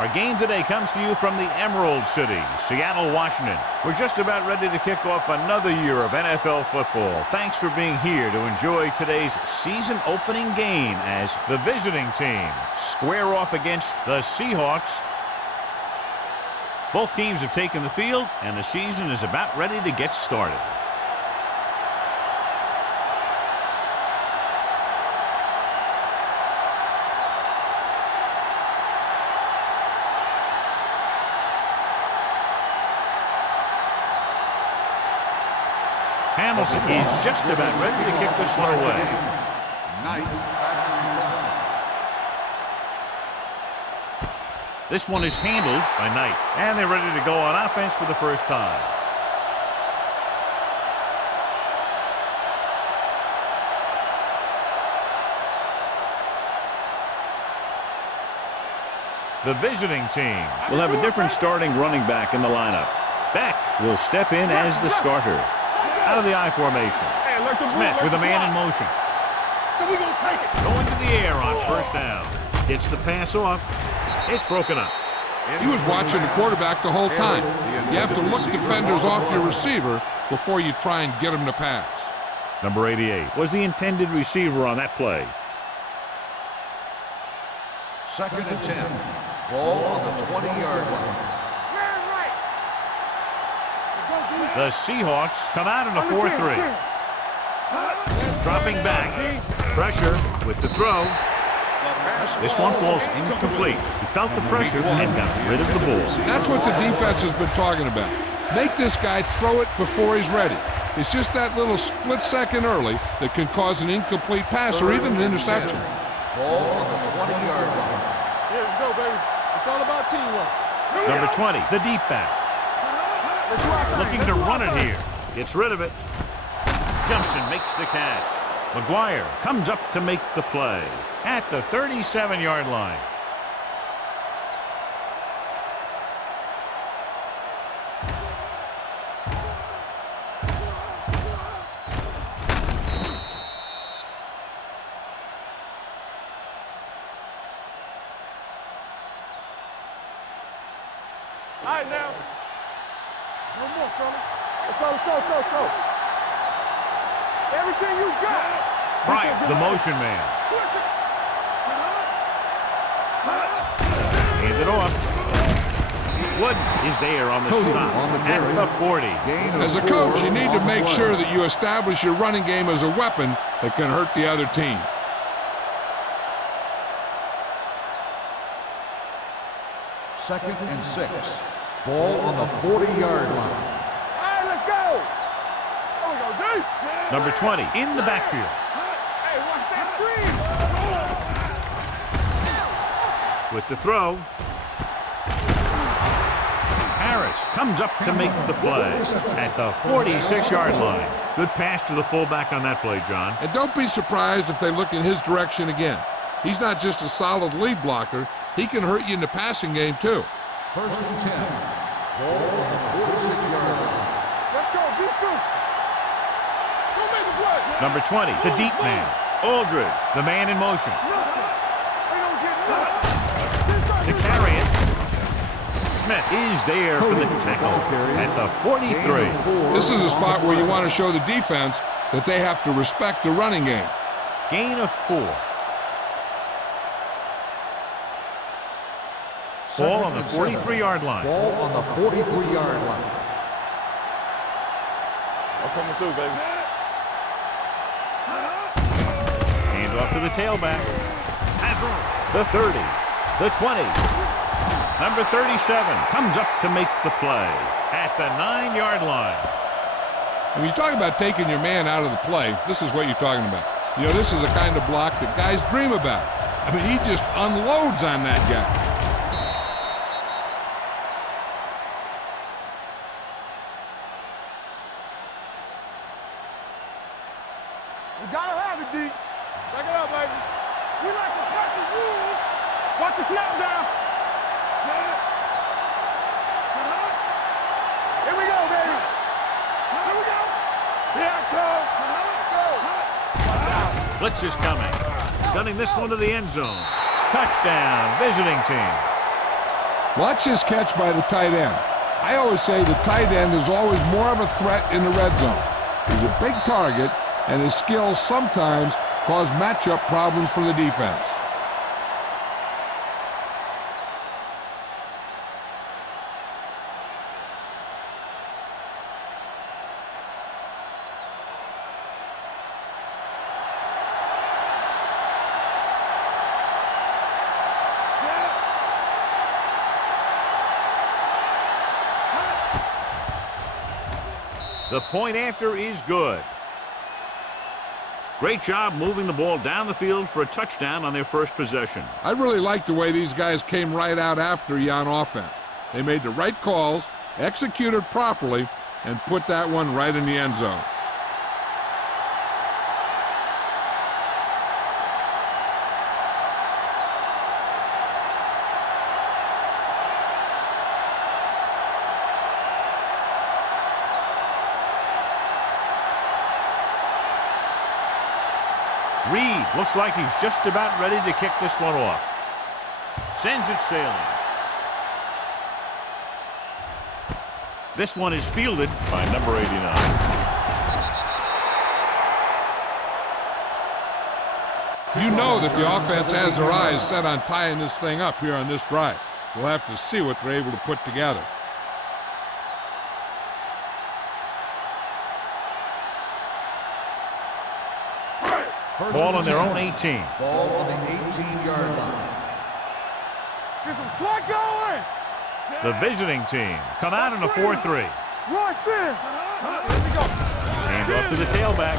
Our game today comes to you from the Emerald City, Seattle, Washington. We're just about ready to kick off another year of NFL football. Thanks for being here to enjoy today's season opening game as the visiting team square off against the Seahawks. Both teams have taken the field, and the season is about ready to get started. Hamilton is just about ready to kick this one away. This one is handled by Knight, and they're ready to go on offense for the first time. The visiting team will have a different starting running back in the lineup. Beck will step in as the starter. Out of the I formation. Smith with a man in motion. So we gonna take it. Going to the air on first down. Gets the pass off. It's broken up. He was watching the quarterback the whole time. You have to look defenders off your receiver before you try and get him to pass. Number 88 was the intended receiver on that play. 2nd and 10. Ball on the 20-yard line. The Seahawks come out in a 4-3. Dropping back. Pressure with the throw. This one falls incomplete. He felt the pressure and got rid of the ball. That's what the defense has been talking about. Make this guy throw it before he's ready. It's just that little split second early that can cause an incomplete pass or even an interception. Ball on the 20-yard line. Here we go, baby. It's all about teamwork. Number 20, the deep back. Looking to run it here. Gets rid of it. Jumps and makes the catch. McGuire comes up to make the play at the 37-yard line. All right, now. No more, fella. Let's go. Everything you got. Bryant, the motion man. Hand it off. Wooden is there on the stop at the 40. As a coach, you need to make sure that you establish your running game as a weapon that can hurt the other team. Second and 6. Ball on the 40-yard line. All right, let's go. Oh, we go deep. Number 20 in the backfield. Hey, watch that screen. With the throw. Harris comes up to make the play at the 46-yard line. Good pass to the fullback on that play, John. And don't be surprised if they look in his direction again. He's not just a solid lead blocker. He can hurt you in the passing game, too. 1st and 10. Ball on the 46-yard line. Let's go, defense. Go make the play. Number 20, the deep man. Aldridge, the man in motion. To carry it. Smith is there for the tackle at the 43. This is a spot where you want to show the defense that they have to respect the running game. Gain of 4. Ball on the 43-yard line. Ball on the 43-yard line. I'm coming through, baby. Hand off to the tailback. Has room. The 30. The 20. Number 37 comes up to make the play at the 9-yard line. When you talk about taking your man out of the play, this is what you're talking about. You know, this is the kind of block that guys dream about. I mean, he just unloads on that guy. We gotta have it, D. Back it up, baby. We like to cut the rules. Watch the snap down. Here we go, baby. Here we go. Here I come. Let's go. Blitz is coming. Gunning this one to the end zone. Touchdown, visiting team. Watch this catch by the tight end. I always say the tight end is always more of a threat in the red zone. He's a big target, and his skills sometimes cause matchup problems for the defense. The point after is good. Great job moving the ball down the field for a touchdown on their first possession. I really like the way these guys came right out after you on offense. They made the right calls, executed properly, and put that one right in the end zone. Reed looks like he's just about ready to kick this one off. Sends it sailing. This one is fielded by number 89. You know that the offense has their eyes set on tying this thing up here on this drive. We'll have to see what they're able to put together. Ball on their own 18. Ball on the 18-yard line. Get some slack going. The visiting team come out in a 4-3. Rush in. Here we go. Hand off to the tailback.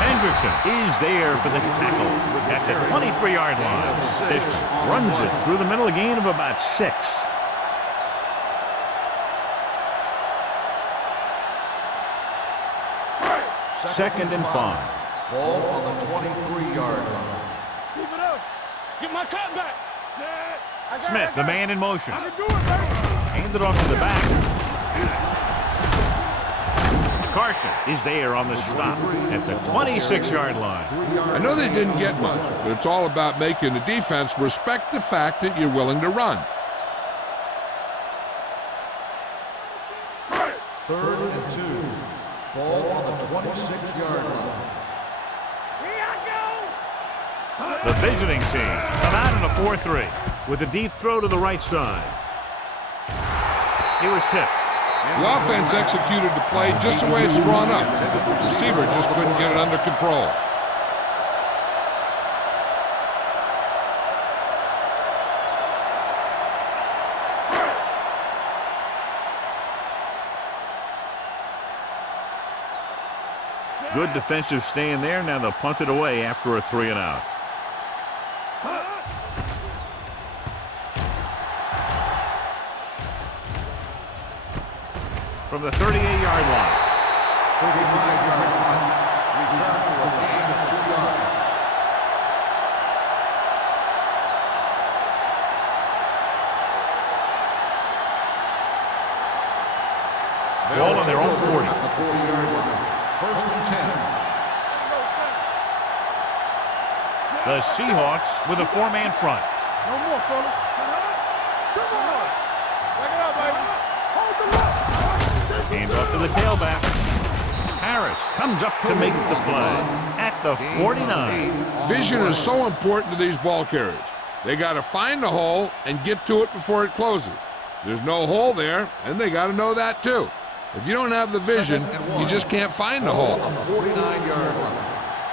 Hendrickson is there for the tackle at the 23-yard line. Fishman runs it through the middle, a gain of about 6. Second and 5. Ball on the 23-yard line. Keep it up. Get my cut back. Smith, the man in motion. I can do it, baby. Hand it off to the back. Carson is there on the stop at the 26-yard line. I know they didn't get much, but it's all about making the defense respect the fact that you're willing to run. Third and 2. Ball on the 26-yard line. The visiting team come out in a 4-3 with a deep throw to the right side. He was tipped. The offense executed the play just the way it's drawn up. The receiver just couldn't get it under control. Good defensive stand there. Now they'll punt it away after a 3-and-out. From the 38-yard line. 35-yard line. Return for a gain of 2 yards. Ball on their own 40. At the 40-yard line. First and 10. The Seahawks with a 4-man front. No more, fella. Come on. Back it up, baby. Hold the lock. Hand off to the tailback. Harris comes up to make the play at the 49. Vision is so important to these ball carriers. They got to find the hole and get to it before it closes. There's no hole there, and they got to know that too. If you don't have the vision, you just can't find the hole. On the 49-yard line.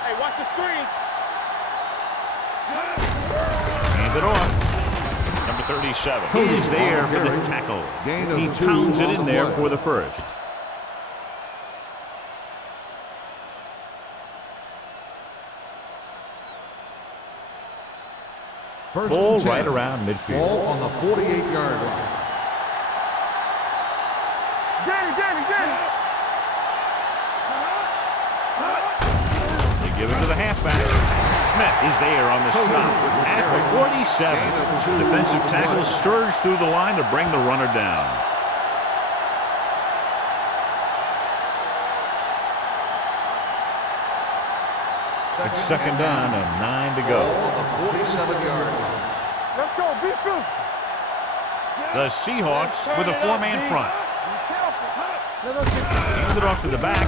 Hey, watch the screen. Hand it off. Number 37 is there for the tackle. He pounds it in there for the first. Ball right around midfield. Ball on the 48-yard line. Danny. They give it to the halfback. Smith is there on the stop at the 47. Defensive tackle surged through the line to bring the runner down. It's second down and 9 to go. Ball on the 47-yard line. Let's go. Be physical. The Seahawks with a four-man front. Hand it off to the back.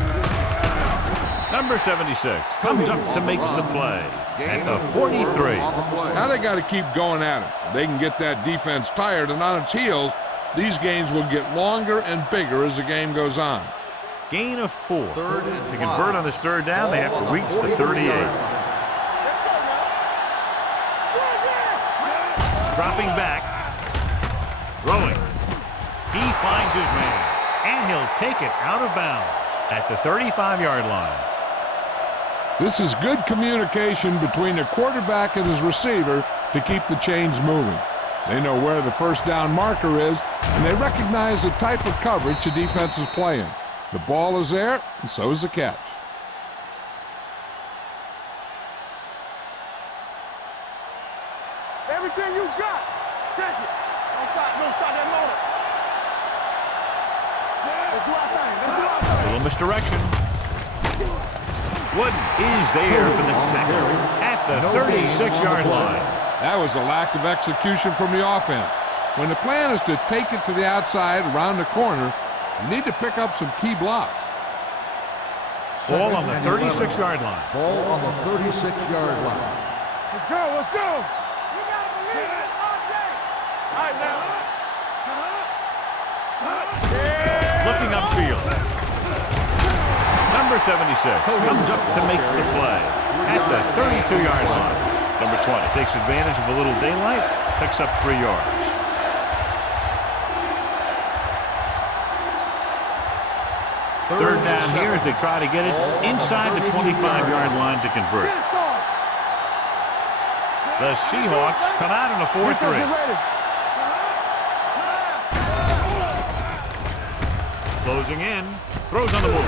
Number 76 comes up to make the play at the 43. Now they got to keep going at it. If they can get that defense tired and on its heels, these games will get longer and bigger as the game goes on. Gain of 4. To convert on this third down, they have to reach the 38. Dropping back. Throwing. He finds his man. And he'll take it out of bounds at the 35-yard line. This is good communication between the quarterback and his receiver to keep the chains moving. They know where the first down marker is, and they recognize the type of coverage the defense is playing. The ball is there, and so is the catch. Everything you got, take it. Don't stop that motor. Let's do our thing. Let's do our thing. A little misdirection. Wooden is there for the tackle at the 36-yard line. That was a lack of execution from the offense. When the plan is to take it to the outside around the corner, you need to pick up some key blocks. Ball on the 36-yard line. Ball on the 36-yard line. Let's go, let's go. You gotta believe it all day. All right, now. Looking upfield. Number 76 comes up to make the play at the 32-yard line. Number 20 takes advantage of a little daylight, picks up 3 yards. Third down here as they try to get it inside the 25-yard line to convert. The Seahawks come out in a 4-3. Closing in, throws on the move.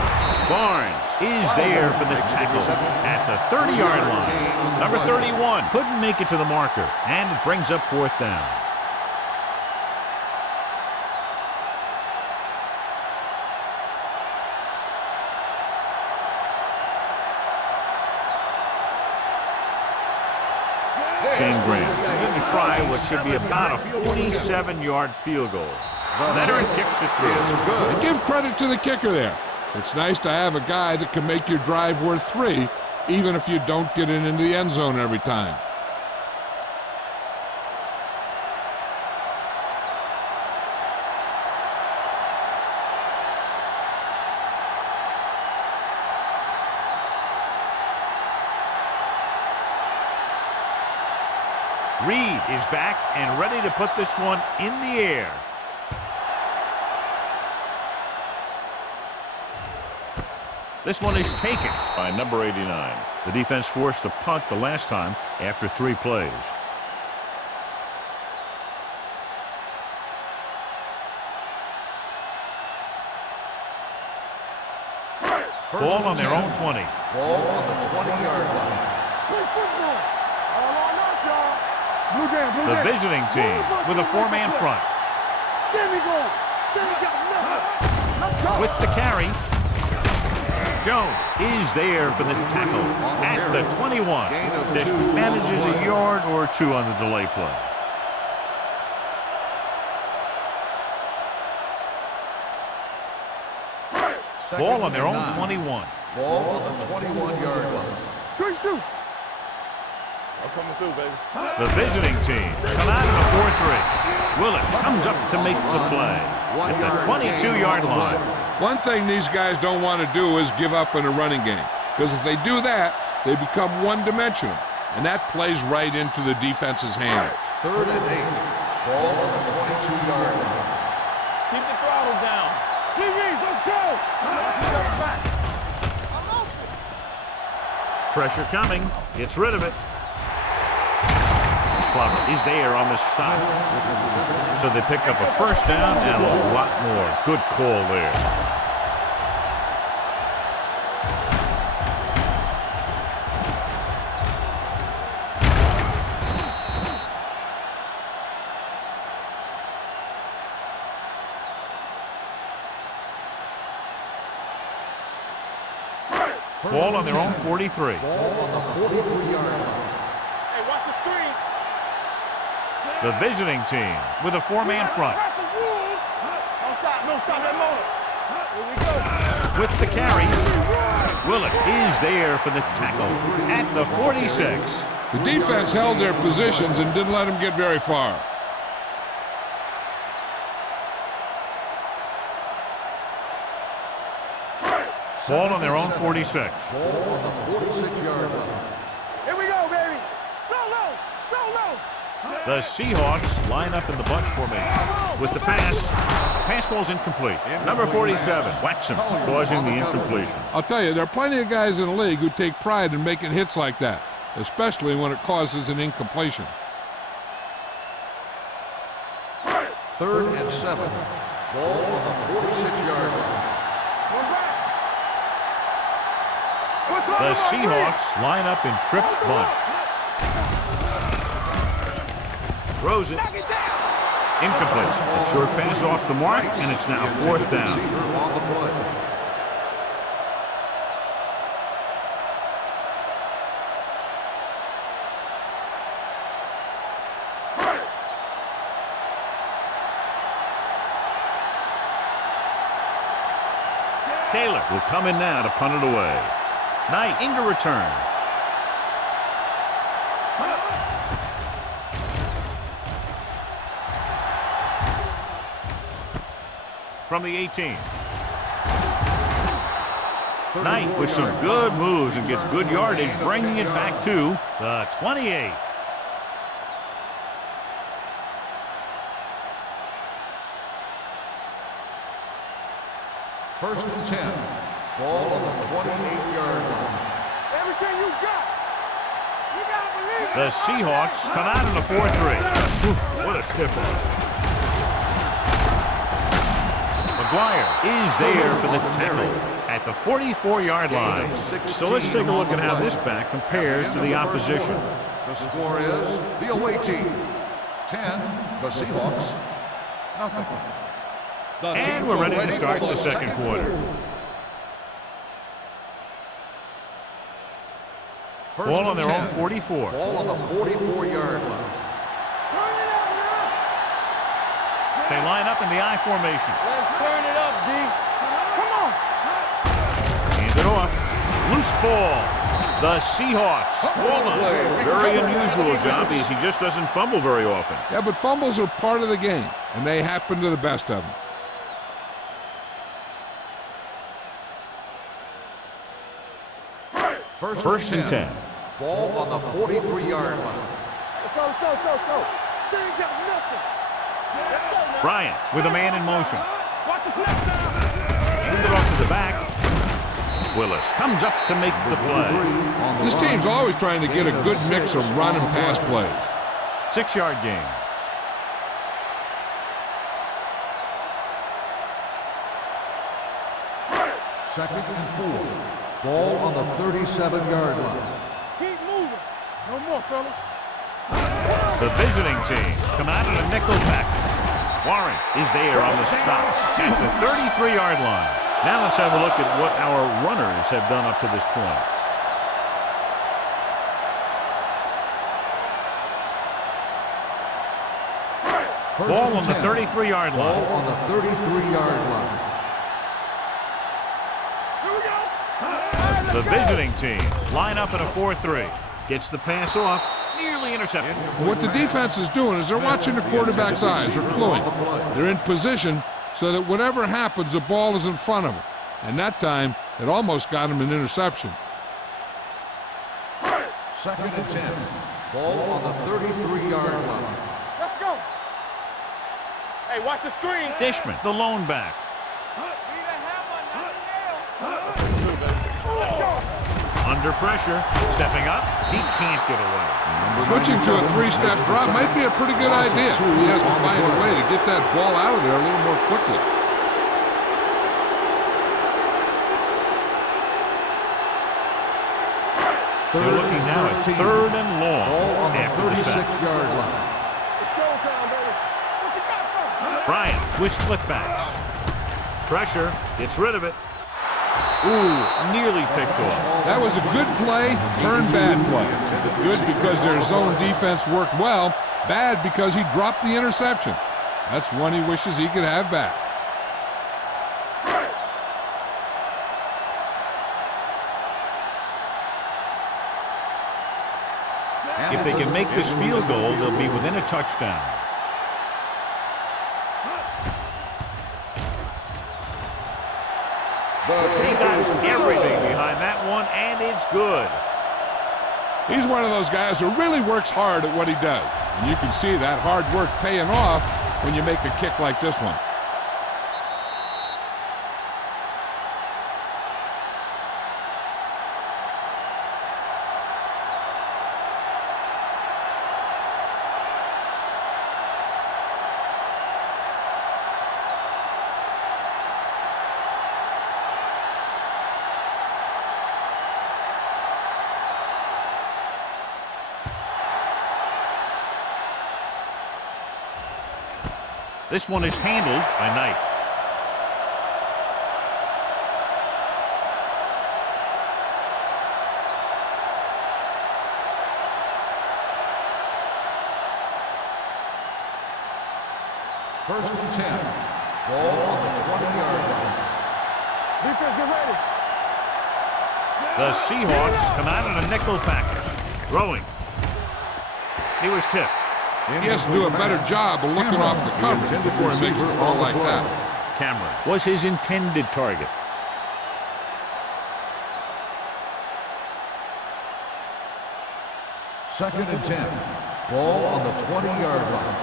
Barnes is there for the tackle at the 30-yard line. Number 31 couldn't make it to the marker, and it brings up 4th down. Shane Graham comes in to try what should be about a 47-yard field goal. Veteran kicks it through. And give credit to the kicker there. It's nice to have a guy that can make your drive worth 3, even if you don't get it into the end zone every time. Reed is back and ready to put this one in the air. This one is taken by number 89. The defense forced the punt the last time after 3 plays. Ball on their own 20. Ball on the 20-yard line. Play football. All on us, y'all. Blue game, blue The game. visiting team with a 4-man front. There we go. There we go. Let's go. With the carry. Jones is there for the tackle at the 21. Dish manages a yard or 2 on the delay play. Ball on their own 21. Ball on the 21-yard line. Good shoot. I'm coming through, baby. The visiting team come out in a 4-3. Willis comes up to make the play at the 22-yard line. One thing these guys don't want to do is give up in a running game, because if they do that, they become one-dimensional, and that plays right into the defense's hands. 3rd and 8. Ball on the 22-yard line. Keep the throttle down. DBs, let's go. Back. Pressure coming. Gets rid of it. Glover is there on the stop. So they pick up a first down and a lot more. Good call there. Ball on their own 43. Ball on the 43-yard line. Hey, watch the screen. The visiting team with a four-man front. Don't stop that motor. Here we go. With the carry, Willis is there for the tackle at the 46. The defense held their positions and didn't let them get very far. Ball on their own 46. Ball on the 46-yard line. Here we go, baby. Solo. The Seahawks line up in the bunch formation. With the pass, pass falls incomplete. Number 47, Waxham, causing the incompletion. I'll tell you, there are plenty of guys in the league who take pride in making hits like that, especially when it causes an incompletion. 3rd and 7. Ball on the 46-yard line. The Seahawks line up in Tripp's bunch. Throws it. Incomplete. A short pass off the mark, and it's now 4th down. On the play. Taylor will come in now to punt it away. Knight into return. From the 18. Knight with some good moves and gets good yardage, bringing it back to the 28. First and 10. Ball on the 28-yard line. Everything you got. You gotta believe it. The Seahawks come out in a 4-3. What a stiff one. McGuire is there for the tackle at the 44-yard line. So let's take a look at how this back compares to the opposition. The score is the away team 10, the Seahawks, nothing. And we're ready to start the second quarter. Ball on their own 44. Ball on the 44-yard line. They line up in the I formation. Let's turn it up, D. Come on. Hand it off. Loose ball. The Seahawks. Very unusual job because he just doesn't fumble very often. Yeah, but fumbles are part of the game, and they happen to the best of them. First and 10. Ball on the 43-yard line. Let's go. They ain't got nothing. Let's go, man. Bryant with a man in motion. Watch the snap down. Hand it off to the back. Willis comes up to make the play. This team's always trying to get a good mix of run and pass plays. 6-yard gain. Second and 4. Ball on the 37-yard line. Keep moving. No more, fellas. The visiting team come out in a nickel pack. Warren is there on the stop at the 33-yard line. Now let's have a look at what our runners have done up to this point. Ball on the 33-yard line. Ball on the 33-yard line. The visiting team line up in a 4-3. Gets the pass off. Nearly intercepted. What the defense is doing is they're watching the quarterback's eyes. They're cluing. They're in position so that whatever happens, the ball is in front of them. And that time, it almost got him an interception. Second and 10. Ball on the 33-yard line. Let's go. Hey, watch the screen. Dishman, the lone back. Under pressure, stepping up, he can't get away. Switching to a 3-step drop might be a pretty good idea. He has to find a way to get that ball out of there a little more quickly. They're looking now at 3rd and long after the sack. 36-yard line. It's showtime, baby. What you got for? Bryant with split backs. Pressure, gets rid of it. Ooh, nearly picked off. That was a good play, turned bad play. Good because their zone defense worked well, Bad because he dropped the interception. That's one he wishes he could have back. If they can make this field goal, they'll be within a touchdown. He got everything behind that one, and it's good. He's one of those guys who really works hard at what he does. And you can see that hard work paying off when you make a kick like this one. This one is handled by Knight. First and 10. Ball on the 20-yard line. Defense, get ready. The Seahawks come out in a nickel package. Throwing. He was tipped. He has to do a better job of looking off the coverage before he makes a throw like that. Cameron was his intended target. Second and 10. Ball on the 20-yard line.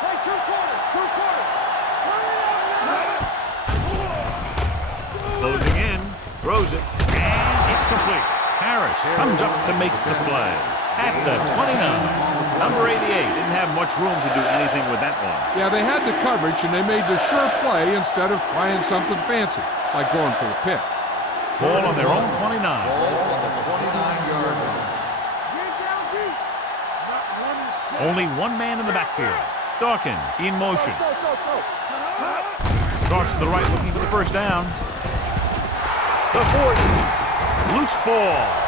Play two quarters, two quarters. Closing in, throws it, and it's complete. Harris comes up to make the play. At the 29, number 88 didn't have much room to do anything with that one. Yeah, they had the coverage, and they made the sure play instead of trying something fancy, like going for the pick. Ball on their own 29. Ball on the 29-yard line. Get down deep. Only one man in the backfield. Dawkins in motion. Go. Cross to the right looking for the first down. The 40. Loose ball.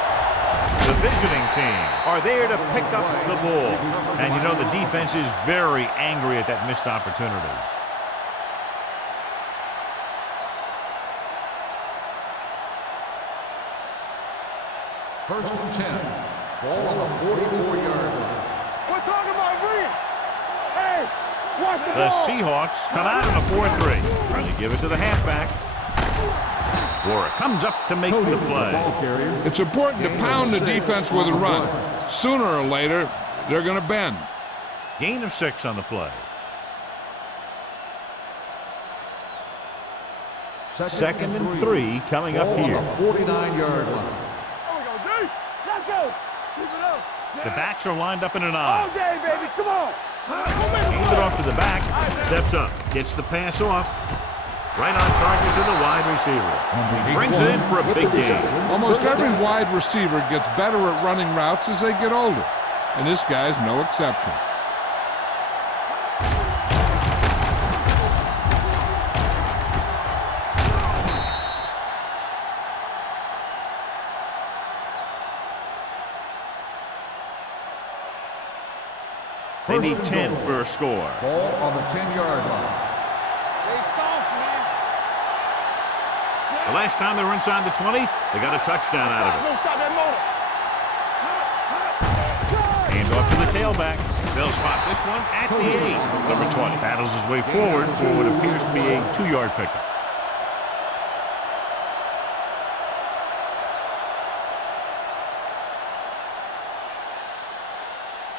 The visiting team are there to pick up the ball. And you know the defense is very angry at that missed opportunity. First and 10. Ball on the 44-yard line. We're talking about Reed. Hey, watch the The ball. Seahawks come out in a 4-3. Trying to give it to the halfback. Bora comes up to make the play. It's important to pound the defense with a run. Sooner or later, they're going to bend. Gain of 6 on the play. Second and 3 coming up here. On the 49-yard line. There we go, D. Let's go. Keep it up. The backs are lined up in an All I. day, baby. Come on. Hands it off to the back. Steps up. Gets the pass off. Right on target to the wide receiver. He brings it in for a big gain. Almost every wide receiver gets better at running routes as they get older. And this guy's no exception. They need 10 for a score. Ball on the 10-yard line. They soft, man. The last time they were inside the 20, they got a touchdown out of it. Don't stop that motor. Hand off to the tailback. They'll spot this one at the 8. Number 20 battles his way forward for what appears to be a 2-yard pickup.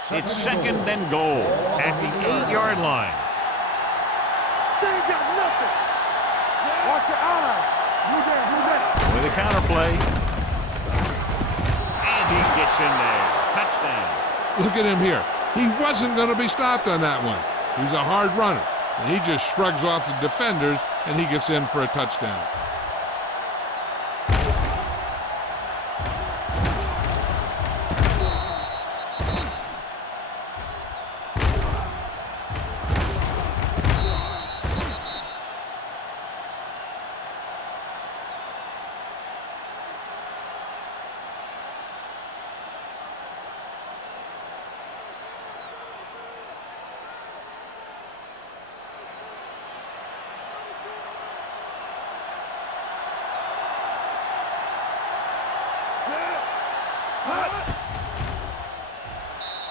It's second and goal at the 8-yard line. They ain't got nothing. Watch your eyes. Blue down. With a counterplay. And he gets in there. Touchdown. Look at him here. He wasn't going to be stopped on that one. He's a hard runner. And he just shrugs off the defenders, and he gets in for a touchdown.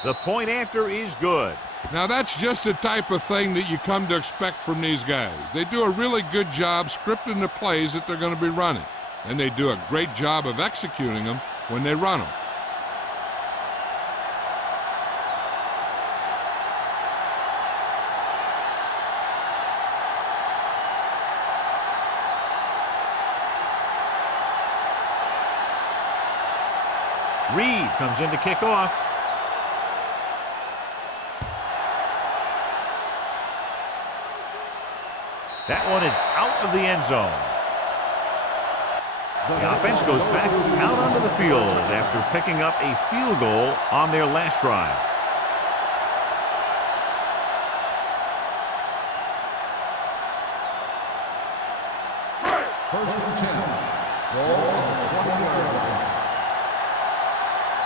The point after is good. Now that's just the type of thing that you come to expect from these guys. They do a really good job scripting the plays that they're going to be running. And they do a great job of executing them when they run them. Reed comes in to kick off. That one is out of the end zone. The offense goes back out onto the field after picking up a field goal on their last drive. First and 10. Ball on the 20-yard line.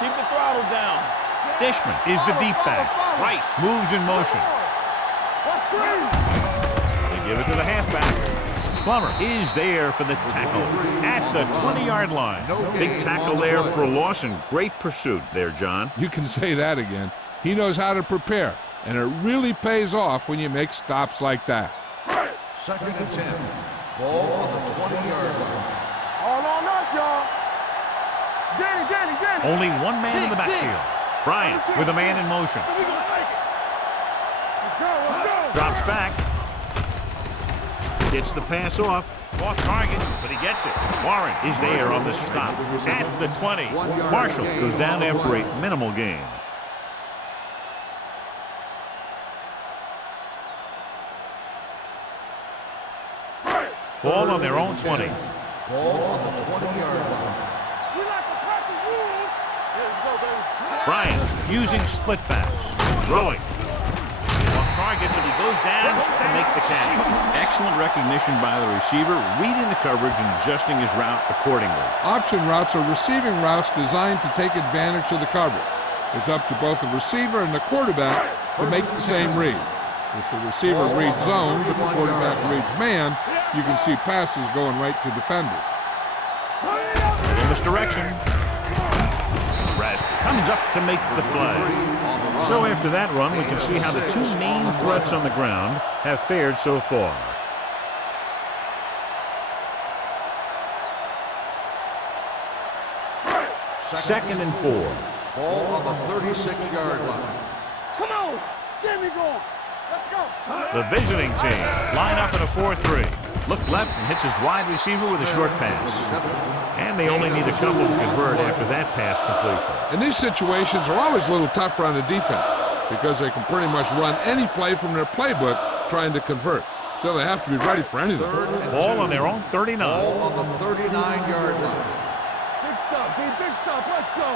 Keep the throttle down. Dishman is the deep back. Rice moves in motion. Let's screen. They give it to the halfback. Plummer is there for the tackle at the 20-yard line. Big tackle there for Lawson. Great pursuit there, John. You can say that again. He knows how to prepare, and it really pays off when you make stops like that. Second and 10. Ball on the 20-yard line. All on us, y'all. Danny. Only one man in the backfield. Bryant with a man in motion. We gonna take it. Let's go. Drops back. Gets the pass off target, but he gets it. Warren is there on the stop at the 20. Marshall goes down after a minimal gain. Ball on their own 20. Ball on the 20-yard line. We like to cut the rules. Here we go, baby. Bryant using split backs. Throwing. Off target, but he goes down to make the catch. Excellent recognition by the receiver, reading the coverage and adjusting his route accordingly. Option routes are receiving routes designed to take advantage of the coverage. It's up to both the receiver and the quarterback to make the same read. If the receiver reads zone, but the quarterback reads man, you can see passes going right to defenders. In this direction. Raspberry comes up to make the play. So after that run, we can see how the two main threats on the ground have fared so far. Second and 4. Ball on the 36-yard line. Come on. Get me going. Let's go. The visiting team line up in a 4-3. Look left and hits his wide receiver with a short pass. And they only need a couple to convert after that pass completion. And these situations are always a little tougher on the defense because they can pretty much run any play from their playbook trying to convert. So they have to be ready for anything. Ball on their own 39. Ball on the 39-yard line. Big stop, D. Big stop. Let's go.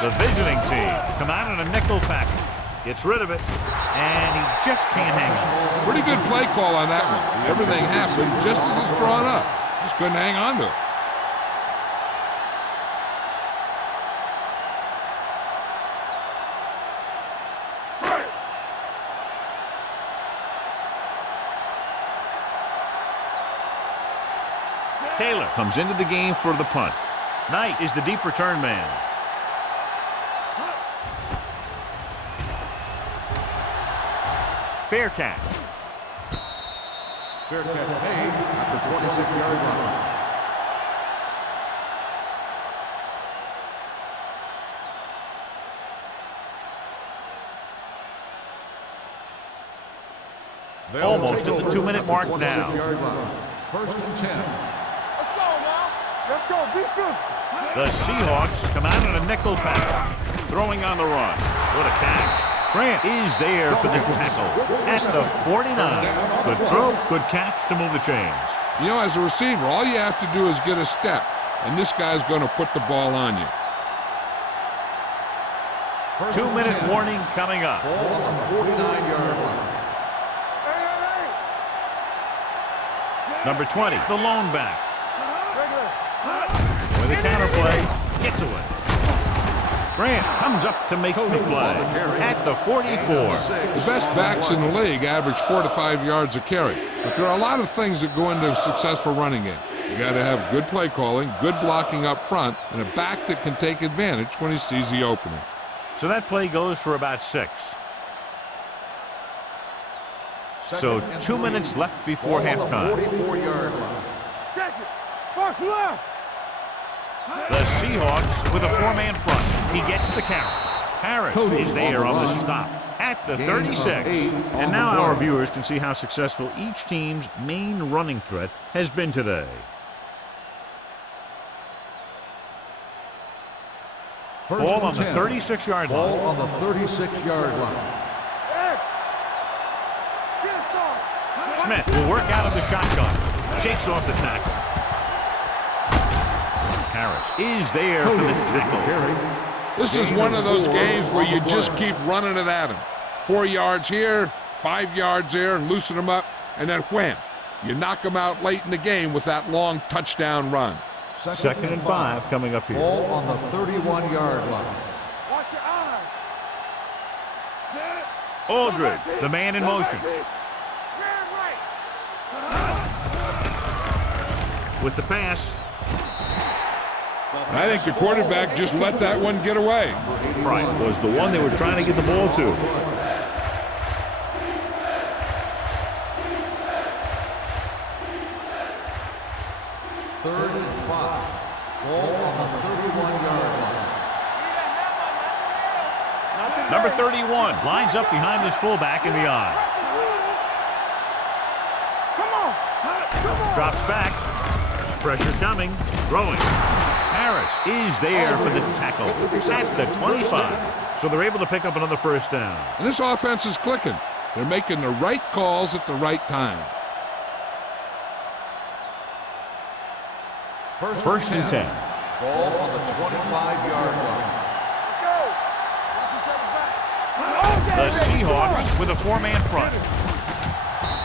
The visiting team come out in a nickel package. Gets rid of it, and he just can't hang on. Pretty good play call on that one. Everything happened just as it's drawn up. Just couldn't hang on to it. Taylor comes into the game for the punt. Knight is the deep return man. Fair catch. Fair catch made at the 26-yard line. Almost at the 2-minute mark now. First and 10. Let's go now. Let's go. Be physical. The Seahawks come out in a nickel package. Throwing on the run. What a catch. Grant is there for the tackle at the 49. Good throw, good catch to move the chains. You know, as a receiver, all you have to do is get a step, and this guy's going to put the ball on you. 2-minute warning coming up. Ball on the 49-yard line. Number 20, the lone back. With a counterplay, gets away. Grant comes up to make the play at the 44. The best backs in the league average 4 to 5 yards a carry. But there are a lot of things that go into a successful running game. You got to have good play calling, good blocking up front, and a back that can take advantage when he sees the opening. So that play goes for about 6. So 2 minutes left before halftime. 44-yard line. Check it. Box left. The Seahawks with a 4-man front. He gets the carry. Harris is there on the stop at the 36. And now our viewers can see how successful each team's main running threat has been today. Ball on the 36-yard line. Ball on the 36-yard line. Smith will work out of the shotgun. Shakes off the tackle. Harris is there for the tackle. This is one of those games where you just keep running it at him. 4 yards here, 5 yards there, and loosen him up, and then wham. You knock him out late in the game with that long touchdown run. Second and 5 coming up here. Ball on the 31-yard line. Watch your eyes. Set. Aldridge, the man in motion. With the pass. I think the quarterback just let that one get away. Right, was the one they were trying to get the ball to. Third and 5. Ball on the 31-yard line. Number 31 lines up behind his fullback in the eye. Come on. Drops back. Pressure coming. Throwing. Harris is there for the tackle at the 25. So they're able to pick up another first down. And this offense is clicking. They're making the right calls at the right time. First and 10. Ball on the 25-yard line. The Seahawks with a 4-man front.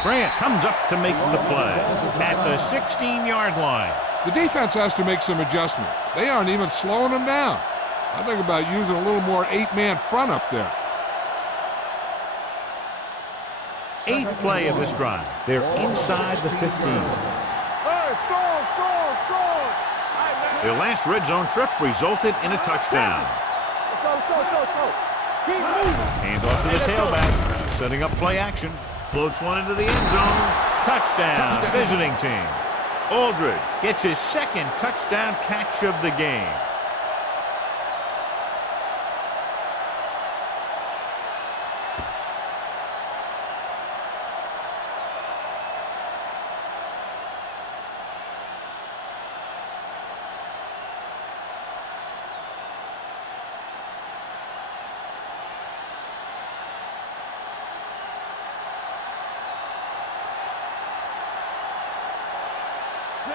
Grant comes up to make the play at the 16-yard line. The defense has to make some adjustments. They aren't even slowing them down. I think about using a little more 8-man front up there. 8th play of this drive. They're inside the 15. Score. Their last red zone trip resulted in a touchdown. Let's go. Keep moving. Hand off to the tailback. Setting up play action. Floats one into the end zone. Touchdown. Visiting team. Aldridge gets his second touchdown catch of the game.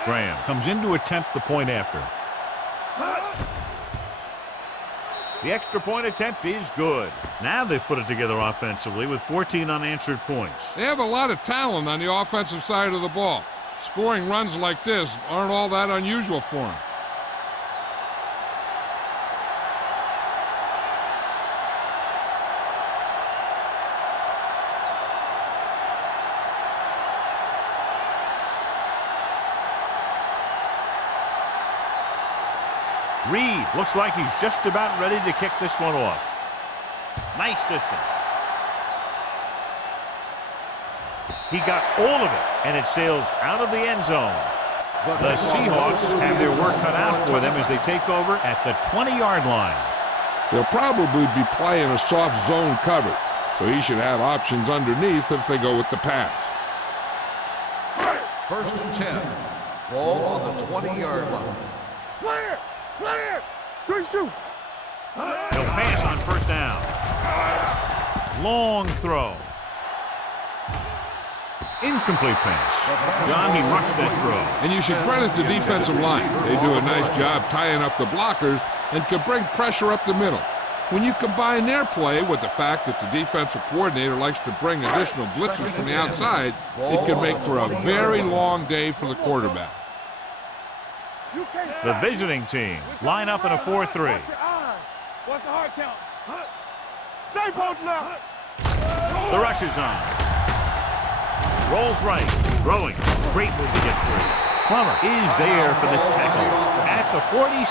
Graham comes in to attempt the point after. The extra point attempt is good. Now they've put it together offensively with 14 unanswered points. They have a lot of talent on the offensive side of the ball. Scoring runs like this aren't all that unusual for them. Reed looks like he's just about ready to kick this one off. Nice distance. He got all of it, and it sails out of the end zone. The Seahawks have their work cut out for them as they take over at the 20-yard line. They'll probably be playing a soft zone cover, so he should have options underneath if they go with the pass. First and 10. Ball on the 20-yard line. Clear. Good shoot. He'll pass on first down. Long throw. Incomplete pass. John, he rushed that throw. And you should credit the defensive line. They do a nice job tying up the blockers and can bring pressure up the middle. When you combine their play with the fact that the defensive coordinator likes to bring additional blitzers from the outside, it can make for a very long day for the quarterback. The visiting team line up in a 4-3. Watch your eyes. Watch the hard count. Stay posted now. The rush is on. Rolls right. Throwing. Great move to get free. Plummer is there for the tackle at the 47.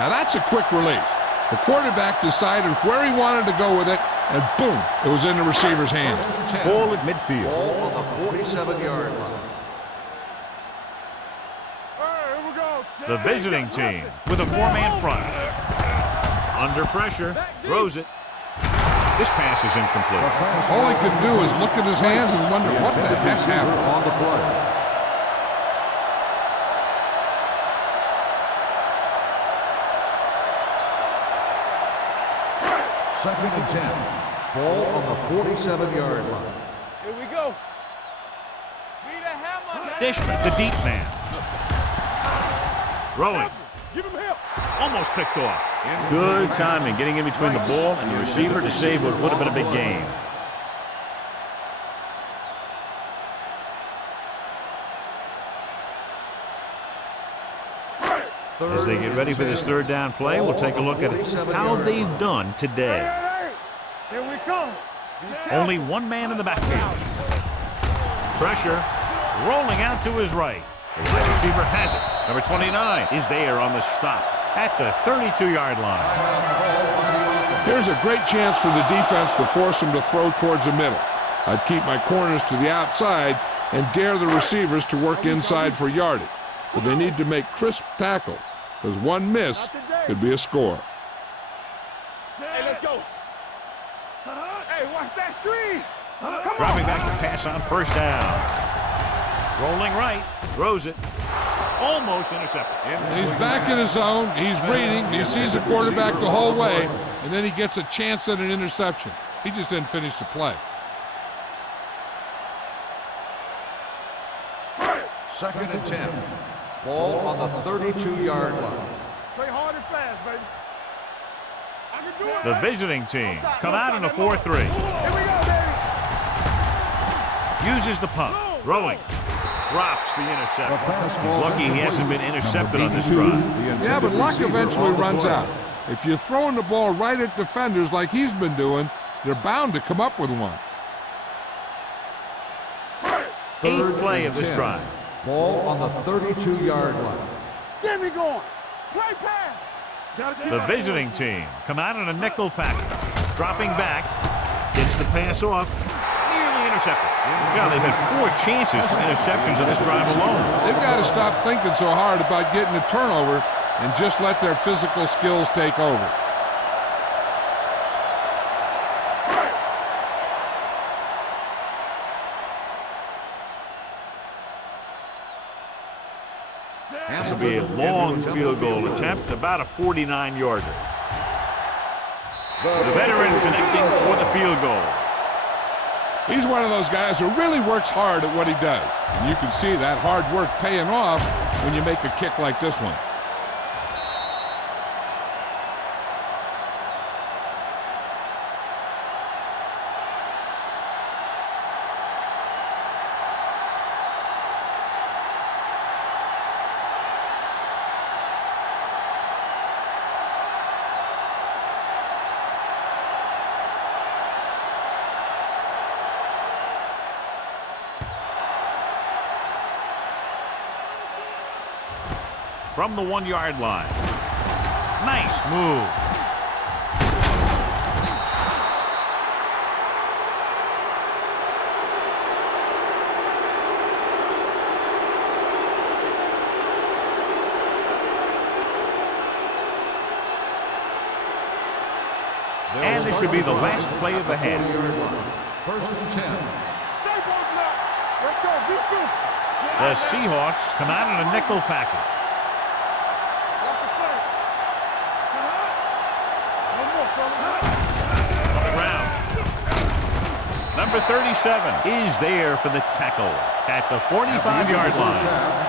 Now that's a quick release. The quarterback decided where he wanted to go with it, and boom, it was in the receiver's hands. Ball at midfield. Ball on the 47-yard line. Here we go. The visiting team with a four-man front. Under pressure, throws it. This pass is incomplete. All he could do is look at his hands and wonder what the heck happened. On the play. Second and 10. Ball on the 47-yard line. Here we go. Be the hammer. Dishman, the deep man. Throwing. Give him help. Almost picked off. Good timing, getting in between the ball and the receiver to save what would have been a big gain. As they get ready for this third down play, we'll take a look at how they've done today. Here we come. Only one man in the backfield. Pressure, rolling out to his right. The wide receiver has it. Number 29 is there on the stop at the 32-yard line. Here's a great chance for the defense to force him to throw towards the middle. I'd keep my corners to the outside and dare the receivers to work inside for yardage. But they need to make crisp tackles, because one miss could be a score. Hey, let's go. Hey, watch that screen. Dropping back to pass on first down. Rolling right, throws it. Almost intercepted. And he's back in his zone. He's reading. He sees the quarterback the whole way, and then he gets a chance at an interception. He just didn't finish the play. Second and 10. Ball on the 32-yard line. Play hard and fast, baby. I can do it. The visiting team come out in a 4-3. Here we go, baby. Uses the punt. Throwing. Drops the interception. He's lucky he hasn't been intercepted on this drive. Yeah, but luck eventually runs out. If you're throwing the ball right at defenders like he's been doing, they're bound to come up with one. Eighth play of this drive. Ball on the 32-yard line. Get me going. Play pass. The visiting team come out in a nickel package. Dropping back. Gets the pass off. Nearly intercepted. John, they've had 4 chances for interceptions on this drive alone. They've got to stop thinking so hard about getting a turnover and just let their physical skills take over. This will be a long field goal attempt, about a 49-yarder. The veteran connecting for the field goal. He's one of those guys who really works hard at what he does. And you can see that hard work paying off when you make a kick like this one. From the 1-yard line. Nice move. And this should be the last play of the half. First and 10. Stay broken up. Let's go. Be true. The Seahawks come out in a nickel package. Watch the play. One more, fellas. On the ground. Number 37 is there for the tackle at the 45-yard line.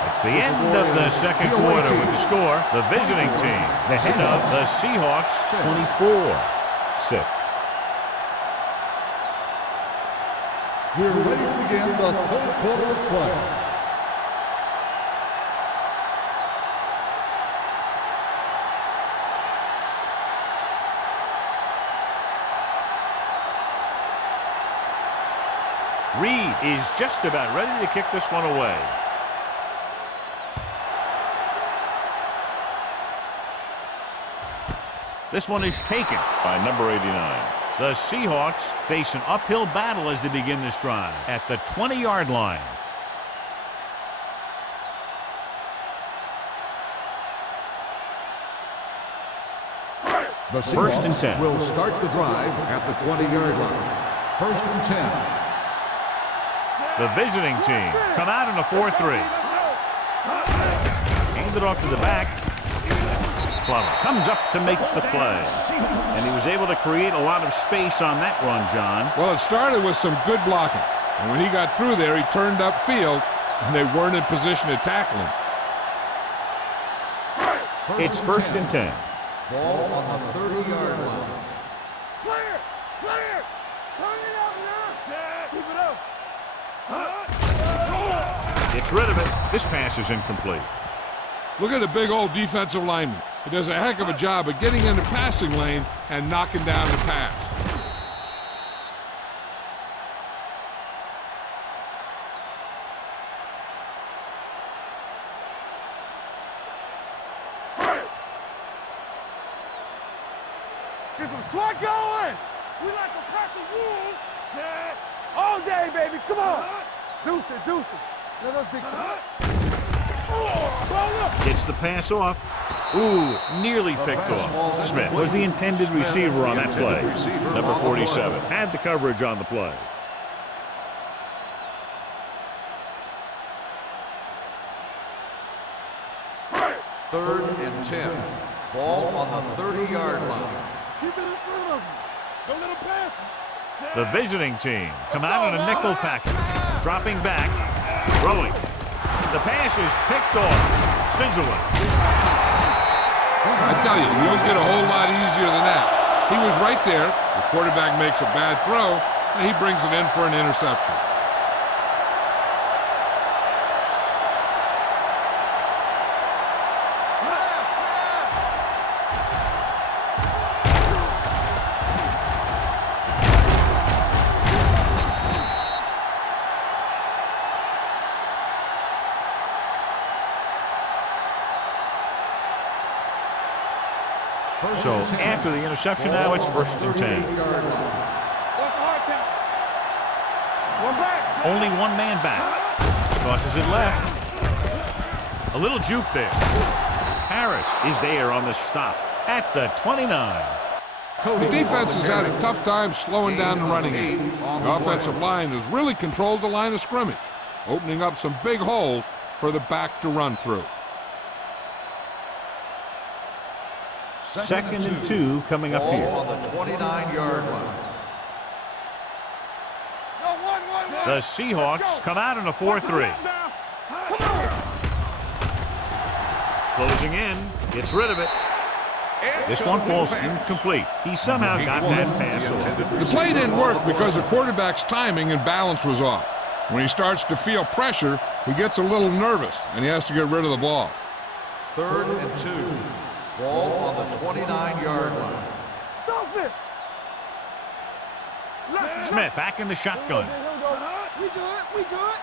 It's the end of the second quarter with the score. The visiting team ahead of the Seahawks 24-6. We're ready to begin the third quarter of play. Reed is just about ready to kick this one away. This one is taken by number 89. The Seahawks face an uphill battle as they begin this drive at the 20-yard line. The First and Seahawks 10. will start the drive at the 20-yard line. First and 10. The visiting team come out in a 4-3. Hand it off to the back. Plum comes up to make the play. And he was able to create a lot of space on that run, John. Well, it started with some good blocking. And when he got through there, he turned upfield, and they weren't in position to tackle him. It's first and 10. Ball on the 30-yard line. Clear! Clear! Turn it up now! Keep it up! Gets rid of it. This pass is incomplete. Look at the big old defensive lineman. He does a heck of a job of getting in the passing lane and knocking down the pass. Get some slot going! We like a pack of wolves! Set! All day, baby! Come on! Deuce it, deuce it! Let us be Gets the pass off. Ooh, nearly picked off. Smith was the intended receiver on that play. Number 47 had the coverage on the play. Third and 10. Ball on the 30-yard line. Keep it in front of you! Don't let him pass! The visiting team come out in a nickel package. Dropping back. Throwing. The pass is picked off. Stingerland. I tell you, you don't get a whole lot easier than that. He was right there. The quarterback makes a bad throw, and he brings it in for an interception. So after the interception now, it's first and 10. What's the hard count? One back! Only one man back. Tosses it left. A little juke there. Harris is there on the stop at the 29. The defense has had a tough time slowing down the running game. The offensive line has really controlled the line of scrimmage, opening up some big holes for the back to run through. Second and 2 coming up here. On the 29-yard line. The Seahawks come out in a 4-3. Closing in, gets rid of it. This one falls incomplete. He somehow got that pass off. The play didn't work because the quarterback's timing and balance was off. When he starts to feel pressure, he gets a little nervous, and he has to get rid of the ball. Third and 2. Ball on the 29-yard line. Stop it! Smith back in the shotgun. We good, we good.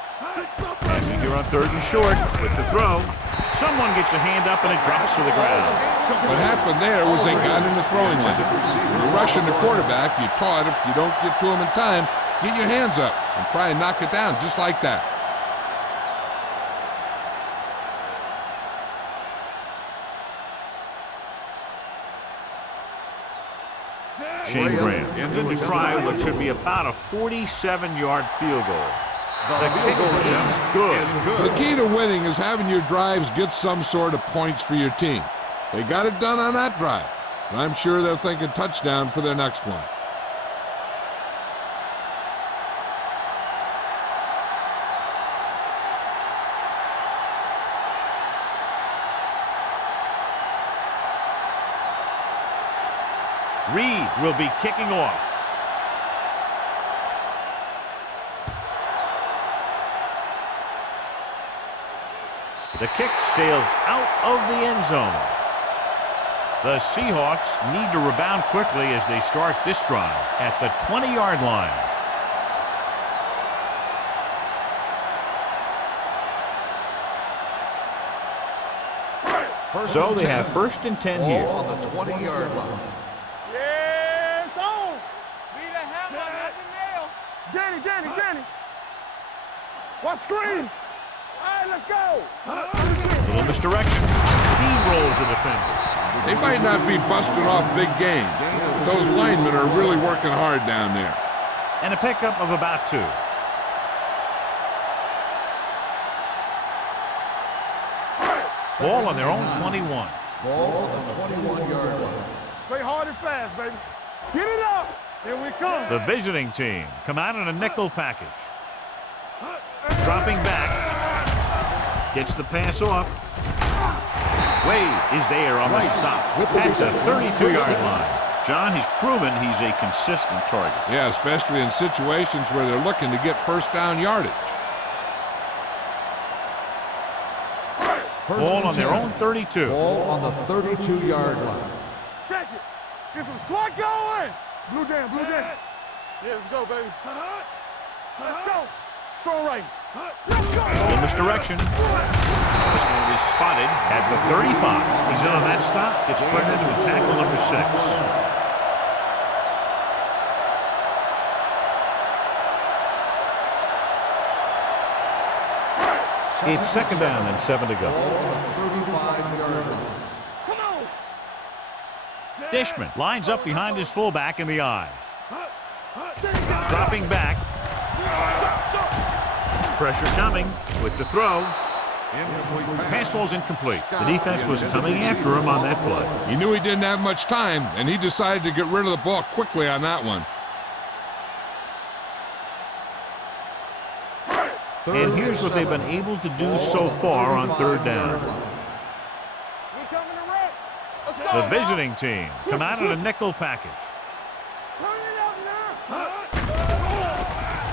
Passing here on third and short with the throw. Someone gets a hand up and it drops to the ground. What happened there was they got in the throwing lane. When you're rushing the quarterback, you're taught if you don't get to him in time, get your hands up and try and knock it down just like that. Shane Graham ends in to try what should be about a 47-yard field goal. The kick is good. The key to winning is having your drives get some sort of points for your team. They got it done on that drive, and I'm sure they're thinking touchdown for their next one. Reed will be kicking off. The kick sails out of the end zone. The Seahawks need to rebound quickly as they start this drive at the 20-yard line. So they have 1st and 10 here. Ball on the 20-yard line. Yeah, it's on. Be the hammer, not the nail. Danny. Watch screen. All right, let's go. Little misdirection. Steamrolls the defender. They might not be busting off big game, but those linemen are really working hard down there. And a pickup of about 2. Ball on their own 21. Ball on the 21-yard line. Play hard and fast, baby. Get it up. Here we come. The visiting team come out in a nickel package. Dropping back. Gets the pass off. Wade is there on the stop at the 32-yard line. John, he's proven he's a consistent target. Yeah, especially in situations where they're looking to get first down yardage. Ball on their own 32. Ball on the 32-yard line. Check it. Get some slot going. Blue down. Yeah, let's go, baby. Let's go. Strong right. Let's go. Little misdirection. This one will be spotted at the 35. He's in on that stop. Gets credited with tackle number 6. It's 2nd down and 7 to go. Come on. Dishman lines up behind his fullback in the eye. Dropping back. Pressure coming with the throw. Pass falls incomplete. The defense was coming after him on that play. He knew he didn't have much time, and he decided to get rid of the ball quickly on that one. And here's what they've been able to do so far on 3rd down. We coming to wreck. Let's go. The visiting team come out in a nickel package. Turn it up now.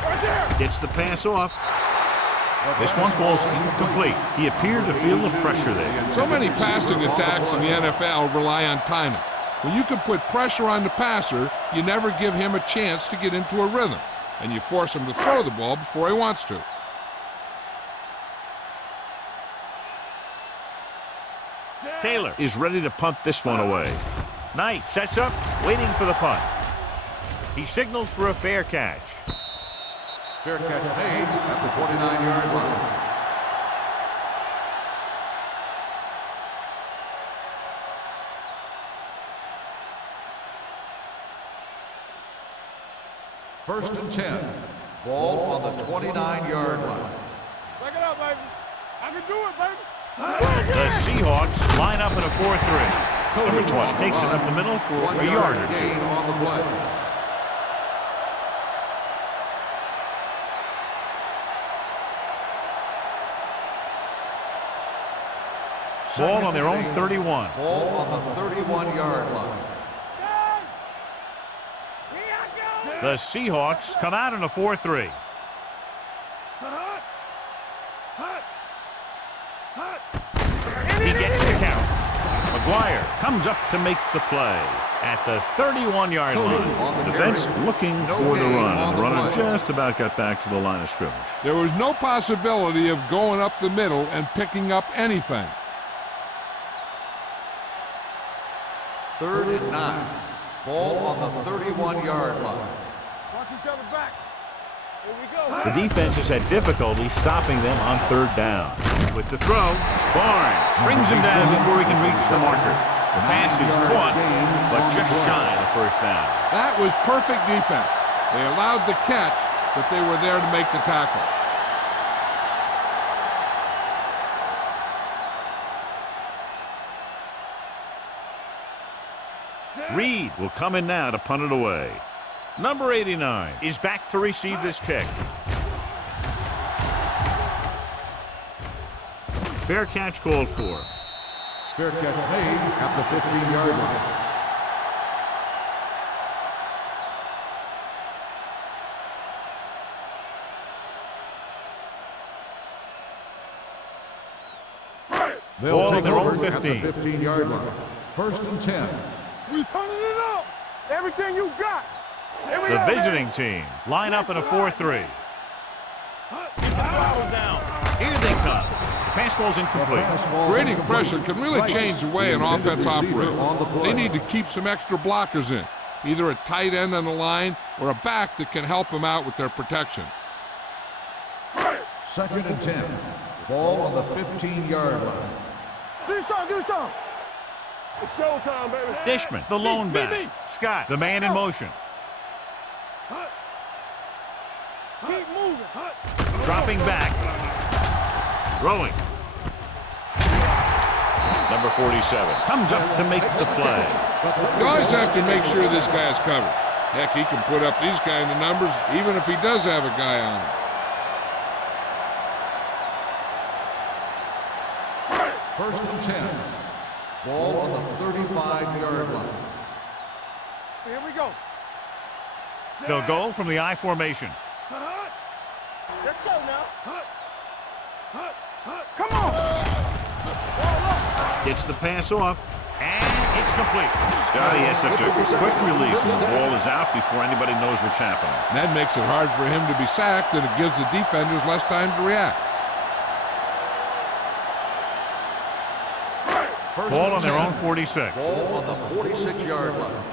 Right there. Gets the pass off. This one falls incomplete. He appeared to feel the pressure there. So many passing attacks in the NFL rely on timing. When you can put pressure on the passer, you never give him a chance to get into a rhythm, and you force him to throw the ball before he wants to. Taylor is ready to punt this one away. Knight sets up, waiting for the punt. He signals for a fair catch. Fair catch made at the 29-yard line. First and 10. Ball on the 29-yard line. Back it up, baby. I can do it, baby. The Seahawks line up in a 4-3. Number 20 takes it up the middle for a yard or 2. Gain on the play. Ball on their own 31. Ball on the 31-yard line. The Seahawks come out in a 4-3. He gets the count. McGuire comes up to make the play at the 31-yard line. Defense looking for the run, and the runner just about got back to the line of scrimmage. There was no possibility of going up the middle and picking up anything. 3rd and 9. Ball on the 31-yard line. Watch each other back. Here we go. The defense has had difficulty stopping them on 3rd down. With the throw, Barnes brings him down before he can reach the marker. The pass is caught, but just shy of the 1st down. That was perfect defense. They allowed the catch, but they were there to make the tackle. Reed will come in now to punt it away. Number 89 is back to receive this kick. Fair catch called for. Fair catch made at the 15-yard line. They'll take their own over 15. at the 15-yard line. 1st and 10. We turning it up. Everything you got. Here we The go, visiting team line up in a 4-3. Get the flowers down. Here they come. Pass ball's incomplete. Creating pressure can really change the way an offense operates. They need to keep some extra blockers in, either a tight end on the line or a back that can help them out with their protection. 2nd and 10. Ball on the 15-yard line. Do something. It's showtime, baby. Dishman, the lone back. Scott, the man in motion. Keep moving. Dropping back. Throwing. Number 47 comes up to make the play. You always have to make sure this guy's covered. Heck, he can put up these kind of numbers even if he does have a guy on him. 1st and 10. Ball on the 35-yard line. Here we go. They'll go from the I formation. Let's go now. Come on. Gets the pass off, and it's complete. Oh, he has such a quick release, and the ball is out before anybody knows what's happening. And that makes it hard for him to be sacked, and it gives the defenders less time to react. Ball on their own 46. Ball on the 46-yard line.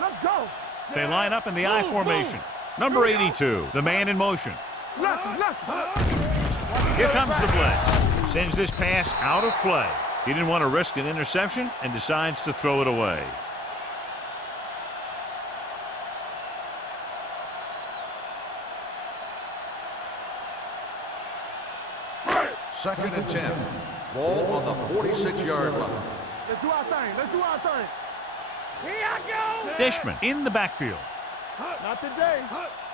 Let's go. They line up in the I formation. Number 82, the man in motion. Look. Here comes the blitz. Sends this pass out of play. He didn't want to risk an interception and decides to throw it away. Second and 10. Ball on the 46-yard line. Let's do our thing. Here I go. Dishman in the backfield. Not today.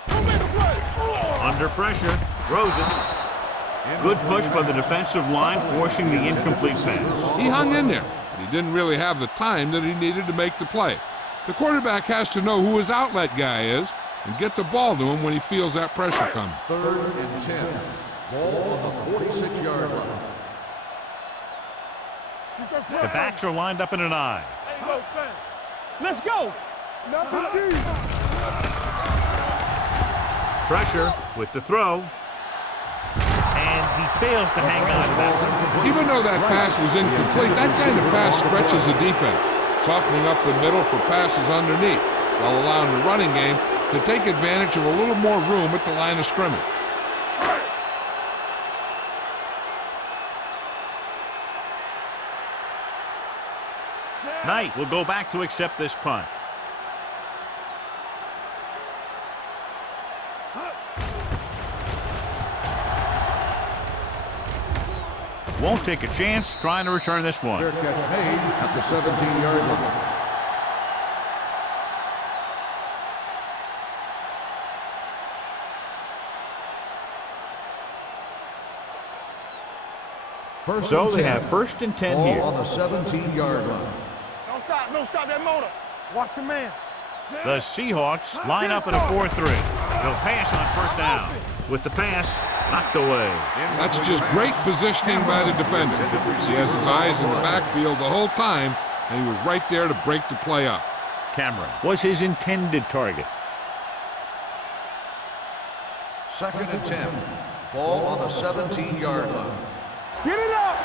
Who made the play? Under pressure, throws it. Good push by the defensive line, forcing the incomplete pass. He hung in there, but he didn't really have the time that he needed to make the play. The quarterback has to know who his outlet guy is and get the ball to him when he feels that pressure coming. 3rd and 10. Ball on the 46-yard line. The backs are lined up in an I. Let's go. Nothing deep. Pressure with the throw. And he fails to hang on to that one. Even though that pass was incomplete, that kind of pass stretches the defense, softening up the middle for passes underneath, while allowing the running game to take advantage of a little more room at the line of scrimmage. Knight will go back to accept this punt. Won't take a chance trying to return this one. Fair catch made at the 17-yard line. So they have 1st and 10 here. Ball on the 17-yard line. Don't stop that motor. Watch your man. The Seahawks line up in a 4-3. They'll pass on 1st down. With the pass, knocked away. That's just great positioning by the defender. He has his eyes in the backfield the whole time, and he was right there to break the play up. Cameron was his intended target. 2nd and 10. Ball on the 17-yard line. Get it up.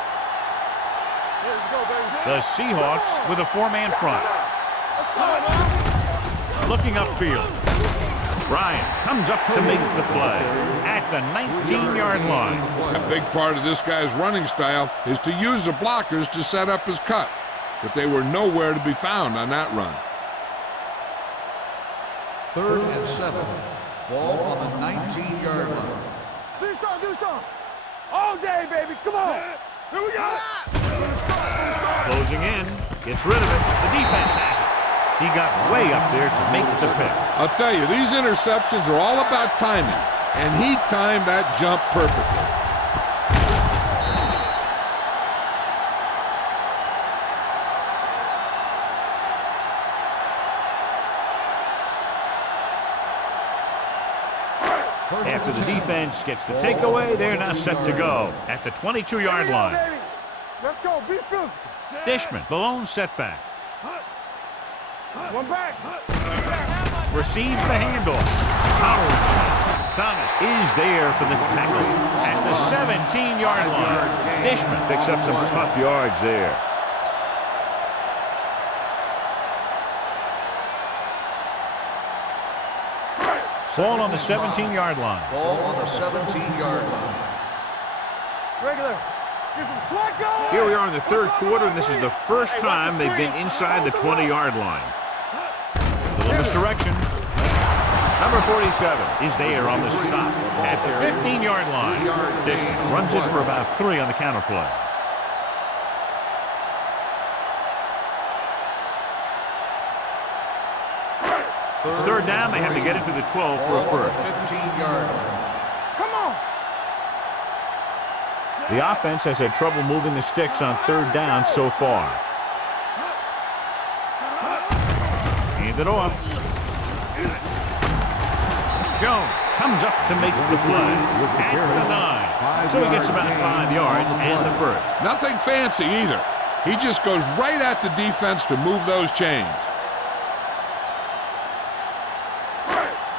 The Seahawks with a 4-man front. Looking upfield. Bryant comes up to make the play at the 19-yard line. A big part of this guy's running style is to use the blockers to set up his cut, but they were nowhere to be found on that run. 3rd and 7. Ball on the 19-yard line. Do something. All day, baby. Come on. Here we go. Closing in. Gets rid of it. The defense has it. He got way up there to make the pick. I'll tell you, these interceptions are all about timing, and he timed that jump perfectly. After the defense gets the takeaway, they're now set to go at the 22-yard line. Let's go. Be physical. Dishman, the lone setback. One back. Receives the handoff. Powering. Thomas is there for the tackle at the 17-yard line. Dishman picks up some tough yards there. Ball on the 17-yard line. Ball on the 17-yard line. Regular. Get some slack going. Here we are in the third quarter, and this is the first time they've been inside the 20-yard line. Little misdirection. Number 47 is there on the stop at the 15-yard line. Dishman runs it for about 3 on the counter play. It's third down. They have to get it to the 12 for a first. 15-yard line. Come on. The offense has had trouble moving the sticks on third down so far. Hand it off. Jones comes up to make the play at the 9. So he gets about 5 yards and the first. Nothing fancy either. He just goes right at the defense to move those chains.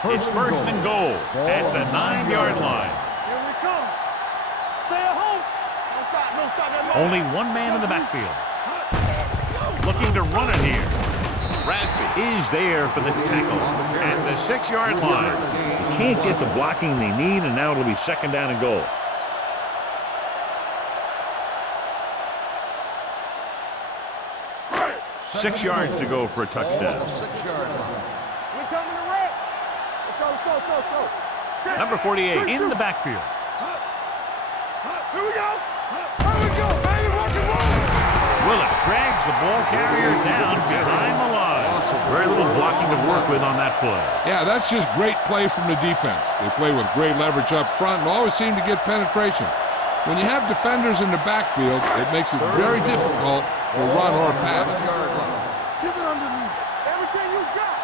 It's first and goal at the 9-yard line. Here we come. Stay at home. No stop. Only one man in the backfield. Looking to run it here. Rasby is there for the tackle at the 6-yard line. You can't get the blocking they need, and now it'll be second down and goal. Six yards to go for a touchdown. 6-yard line. We coming to wreck. Let's go. Number 48 in the backfield. Here we go. Baby, rock and roll. Willis drags the ball carrier down behind the line. Very little blocking to work with on that play. Yeah, that's just great play from the defense. They play with great leverage up front and always seem to get penetration. When you have defenders in the backfield, it makes it very difficult to run or pass. Keep it underneath. Everything you got.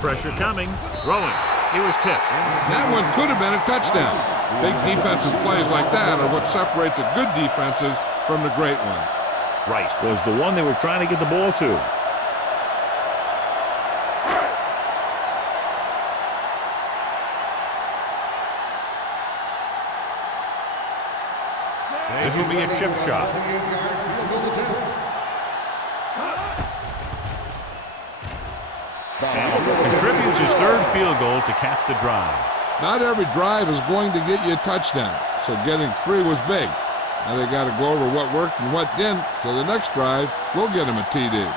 Pressure coming. Throwing. He was tipped. That one could have been a touchdown. Big defensive plays like that are what separate the good defenses from the great ones. Right was the one they were trying to get the ball to. This will be a chip shot. Hamilton contributes his third field goal to cap the drive. Not every drive is going to get you a touchdown, so getting 3 was big. Now they got to go over what worked and what didn't, so the next drive will get him a TD.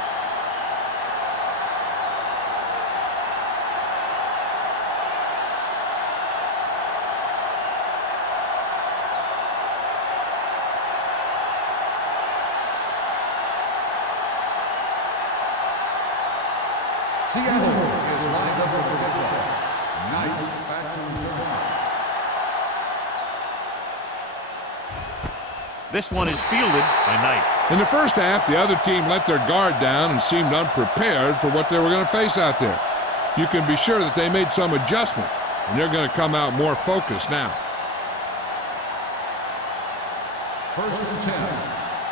Seattle is lined up for the kickoff. Knight back to return. This one is fielded by Knight. In the first half, the other team let their guard down and seemed unprepared for what they were going to face out there. You can be sure that they made some adjustment, and they're going to come out more focused now. First and 10.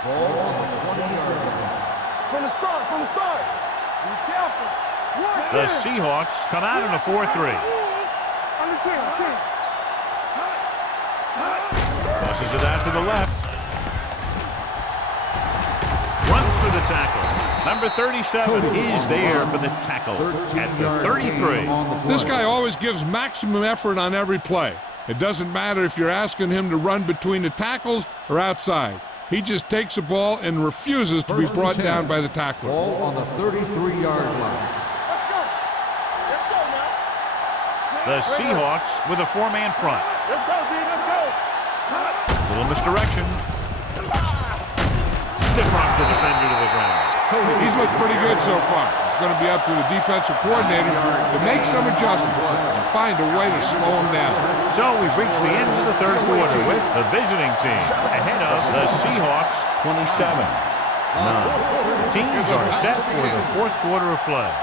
Ball on the 20-yard line. From the start. Be careful. The Seahawks come out in a 4-3. Under 10. Tosses it out to the left. Runs for the tackle. Number 37 is there for the tackle at the 33. This guy always gives maximum effort on every play. It doesn't matter if you're asking him to run between the tackles or outside. He just takes the ball and refuses to be brought down by the tackler. Ball on the 33-yard line. Let's go now. The Seahawks with a 4-man front. Let's go, D. Let's go. Little misdirection. Stiff arms the defender to the ground. He's looked pretty good so far. It's going to be up to the defensive coordinator to make some adjustments and find a way to slow him down. So we've reached the end of the third quarter with the visiting team ahead of the Seahawks 27. Now, teams are set for the fourth quarter of play.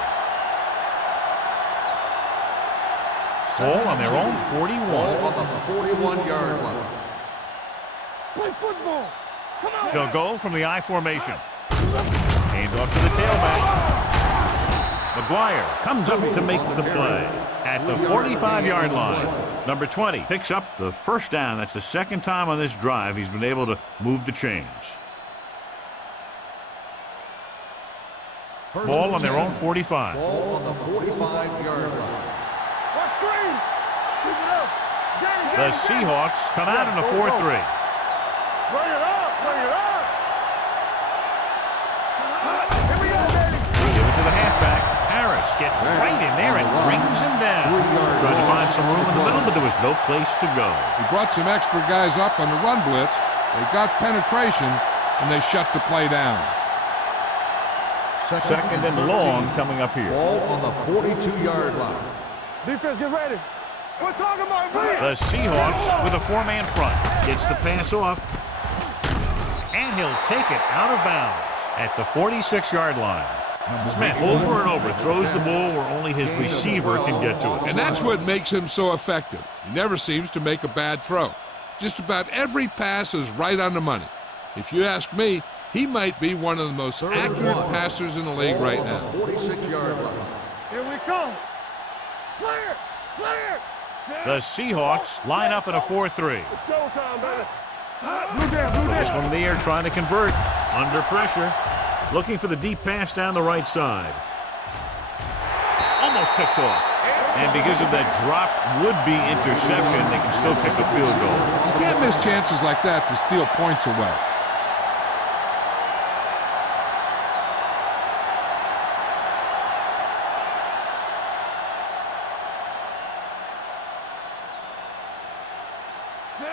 Ball on their own 41. Ball on the 41-yard line. Play football. Come on. They'll go from the I formation. Hand off to the tailback. McGuire comes up to make the play at the 45-yard line. Number 20 picks up the first down. That's the second time on this drive he's been able to move the chains. Ball on their own 45. Ball on the 45-yard line. What screen? Keep it up. The Seahawks come out in a 4-3. Bring it up. Bring it up. Here we go, baby. Give it to the halfback. Harris gets right in there and brings him down. Trying to find some room in the middle, but there was no place to go. He brought some extra guys up on the run blitz. They got penetration, and they shut the play down. Second and long coming up here. Ball on the 42-yard line. Defense, get ready. We're talking about me. The Seahawks with a four-man front. Gets the pass off. And he'll take it out of bounds at the 46-yard line. Smith over and over throws the ball where only his receiver can get to it. And that's what makes him so effective. He never seems to make a bad throw. Just about every pass is right on the money. If you ask me, he might be one of the most accurate passers in the league right now. 46-yard line. Here we come. Clear. Clear. The Seahawks line up in a 4-3. It's showtime, baby. Blue down. This one in the air trying to convert. Under pressure. Looking for the deep pass down the right side. Almost picked off. And because of that drop would-be interception, they can still kick a field goal. You can't miss chances like that to steal points away.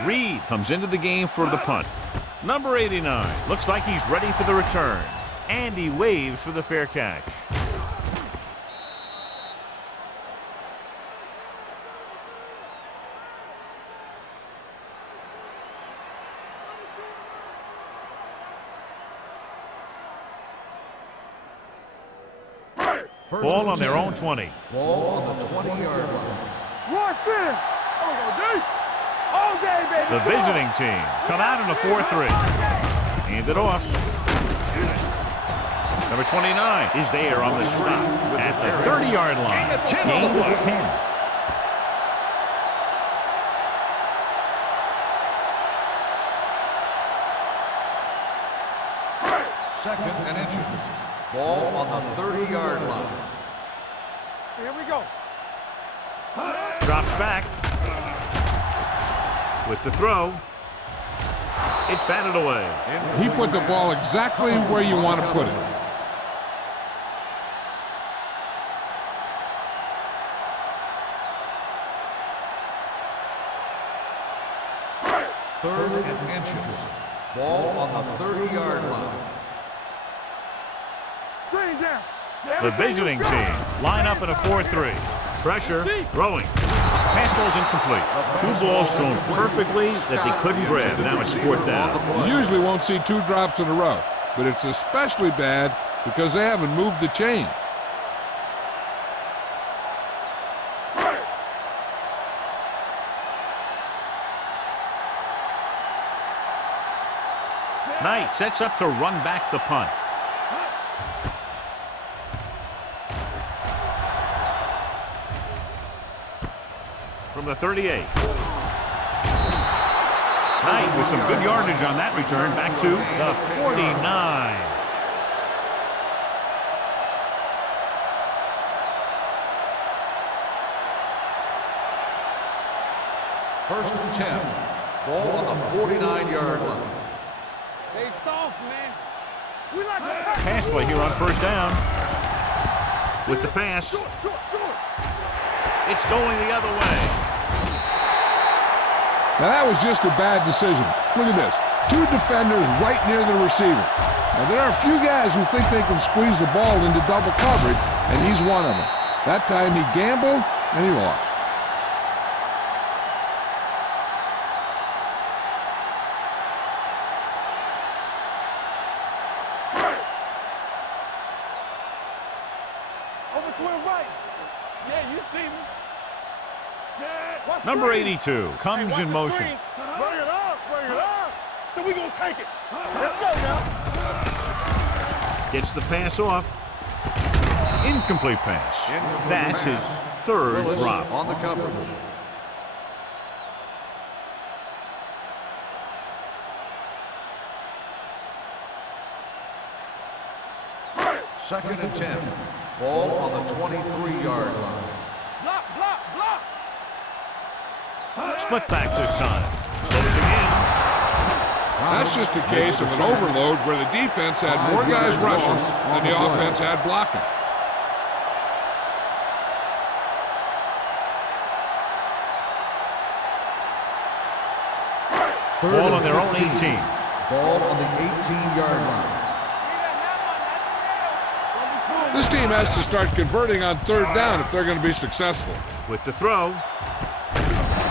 Reed comes into the game for the punt. Number 89 looks like he's ready for the return. And he waves for the fair catch. Ball on their own 20. Ball on the 20-yard line. Rush in. All day, baby. The visiting team come out in a 4-3. Hand it off. Number 29 is there on the stop at the 30-yard line. Gain of 10. Second and inches. Ball on the 30-yard line. Here we go. Drops back. With the throw. It's batted away. He put the ball exactly where you want to put it. Third and inches. Ball on the 30-yard line. Screen down. The visiting team line up in a 4-3. Pressure, throwing. Pass ball's incomplete. Two balls thrown perfectly that they couldn't grab. Now it's fourth down. You usually won't see two drops in a row, but it's especially bad because they haven't moved the chain. Knight sets up to run back the punt. From the 38. Knight with some good yardage on that return back to the 49. First and 10. Ball on the 49-yard line. They soft, man. We like to Pass play here on first down. With the pass. It's going the other way. Now that was just a bad decision. Look at this. Two defenders right near the receiver. Now there are a few guys who think they can squeeze the ball into double coverage, and he's one of them. That time he gambled, and he lost. Over to the right. Yeah, you see me. Number 82 comes in motion. Bring it up. So we gonna take it. Let's go now. Gets the pass off. Incomplete pass. That's his pass. third Willis drop. on the coverage. Second and 10. Ball on the 23-yard line. Block, block, block. Split backs this time. Closing in. That's just a case of an overload where the defense had more guys rushing than the offense had blocking. Ball on their own 18. Ball on the 18-yard line. This team has to start converting on third down if they're going to be successful. With the throw.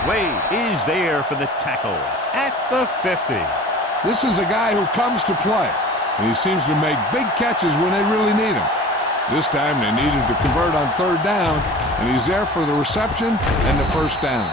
Wade is there for the tackle at the 50. This is a guy who comes to play, and he seems to make big catches when they really need him. This time they needed to convert on third down, and he's there for the reception and the first down.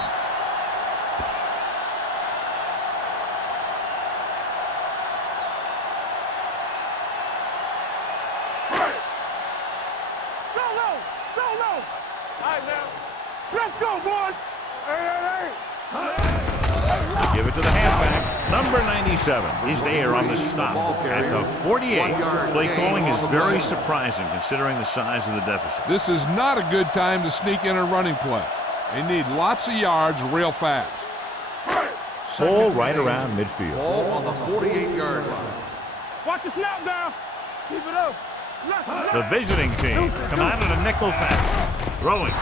Give it to the halfback. Number 97 is there on the stop at the 48. Play calling is very surprising considering the size of the deficit. This is not a good time to sneak in a running play. They need lots of yards real fast. Ball right around midfield. Ball on the 48-yard line. Watch the snap down. Keep it up. The visiting team come out in a nickel pass. Throwing.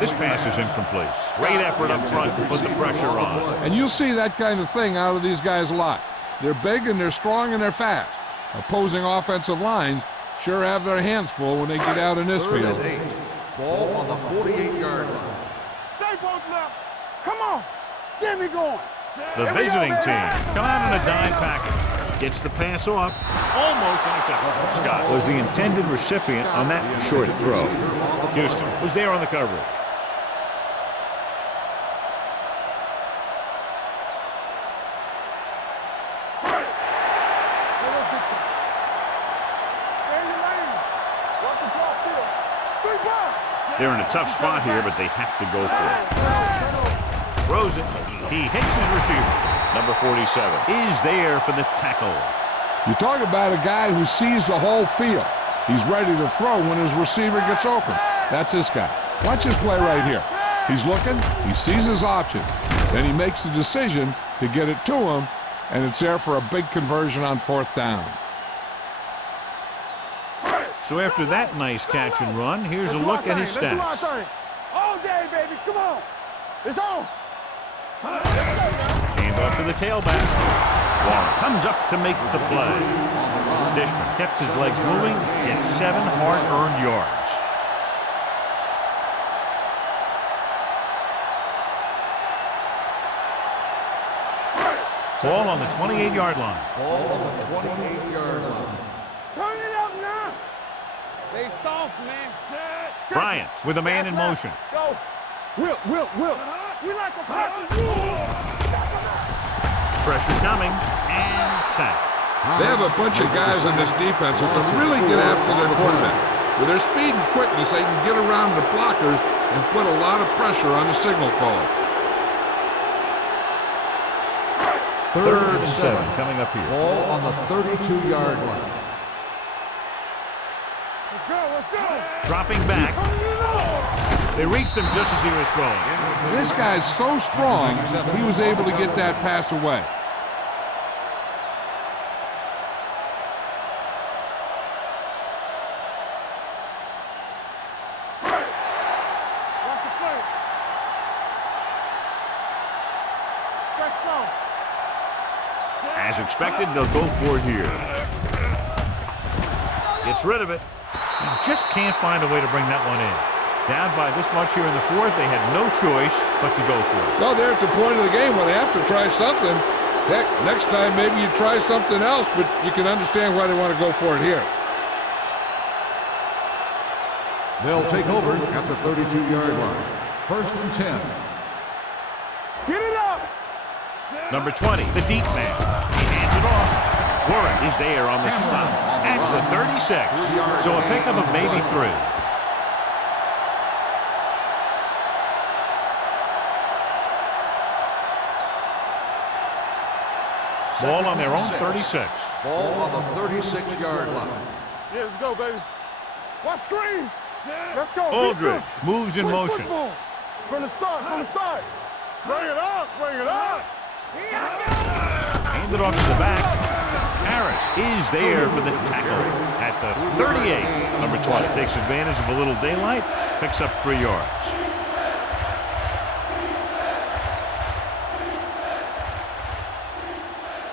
This pass is incomplete. Great effort up front to put the pressure on. And you'll see that kind of thing out of these guys a lot. They're big and they're strong and they're fast. Opposing offensive lines sure have their hands full when they get out in this Third field. and 8. Ball on the 48-yard line. Stay both left. Come on. Get me going. The visiting team come out in a dime package. Gets the pass off. Almost intercepted. Scott was the intended recipient on that short throw. Houston was there on the coverage. They're in a tough spot here, but they have to go for it. Throws it. He hits his receiver. Number 47 is there for the tackle. You talk about a guy who sees the whole field. He's ready to throw when his receiver gets open. That's this guy. Watch his play right here. He's looking, he sees his option. Then he makes the decision to get it to him, and it's there for a big conversion on fourth down. So after that nice catch and run, here's a look at his stats. All day, baby. Come on. It's on. Hand off to the tailback. Warren comes up to make the play. Dishman kept his legs moving, gets 7 hard-earned yards. Ball on the 28-yard line. Ball on the 28-yard line. Turn it up now. They soft, man. Bryant with a man in motion. Go. Will. We like a pressure. Pressure coming, and sack. They have a bunch of guys in this defense who can really get after their quarterback. With their speed and quickness, they can get around the blockers and put a lot of pressure on the signal call. Third and 7 coming up here. Ball on the 32-yard line. Let's go. Dropping back. They reached him just as he was throwing. This guy's so strong, he was able to get that pass away. As expected, they'll go for it here. Gets rid of it. He just can't find a way to bring that one in. Down by this much here in the fourth, they had no choice but to go for it. Well, they're at the point of the game where they have to try something. Heck, next time maybe you try something else, but you can understand why they want to go for it here. They'll take over at the 32-yard line. First and 10. Get it up. Number 20, the deep man. He hands it off. Warren is there on the stop the at the run. 36. So a pickup of maybe 3. Ball on their own 36. Ball on the 36-yard line. Yeah, let's go, baby. Watch screen. Let's go. Aldridge moves in Quick motion. football. From the start, from the start. Bring it up, bring it up. Handed off to the back. Harris is there for the tackle at the 38. Number 20 takes advantage of a little daylight, picks up 3 yards.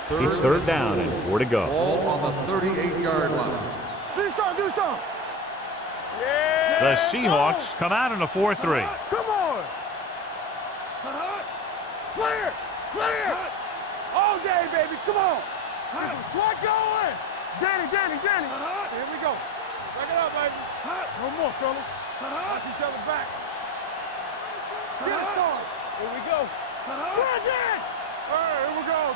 It's 3rd down and 4 to go. Ball on the 38-yard line. Do something, do something. Yeah. The Seahawks come out in a 4-3. Come on. Clear, clear. All day, baby, come on. Swat going. Danny. Here we go. Check it out, baby. No more, fellas. Watch each other back. Get it started. Here we go. Bridget. All right, here we go.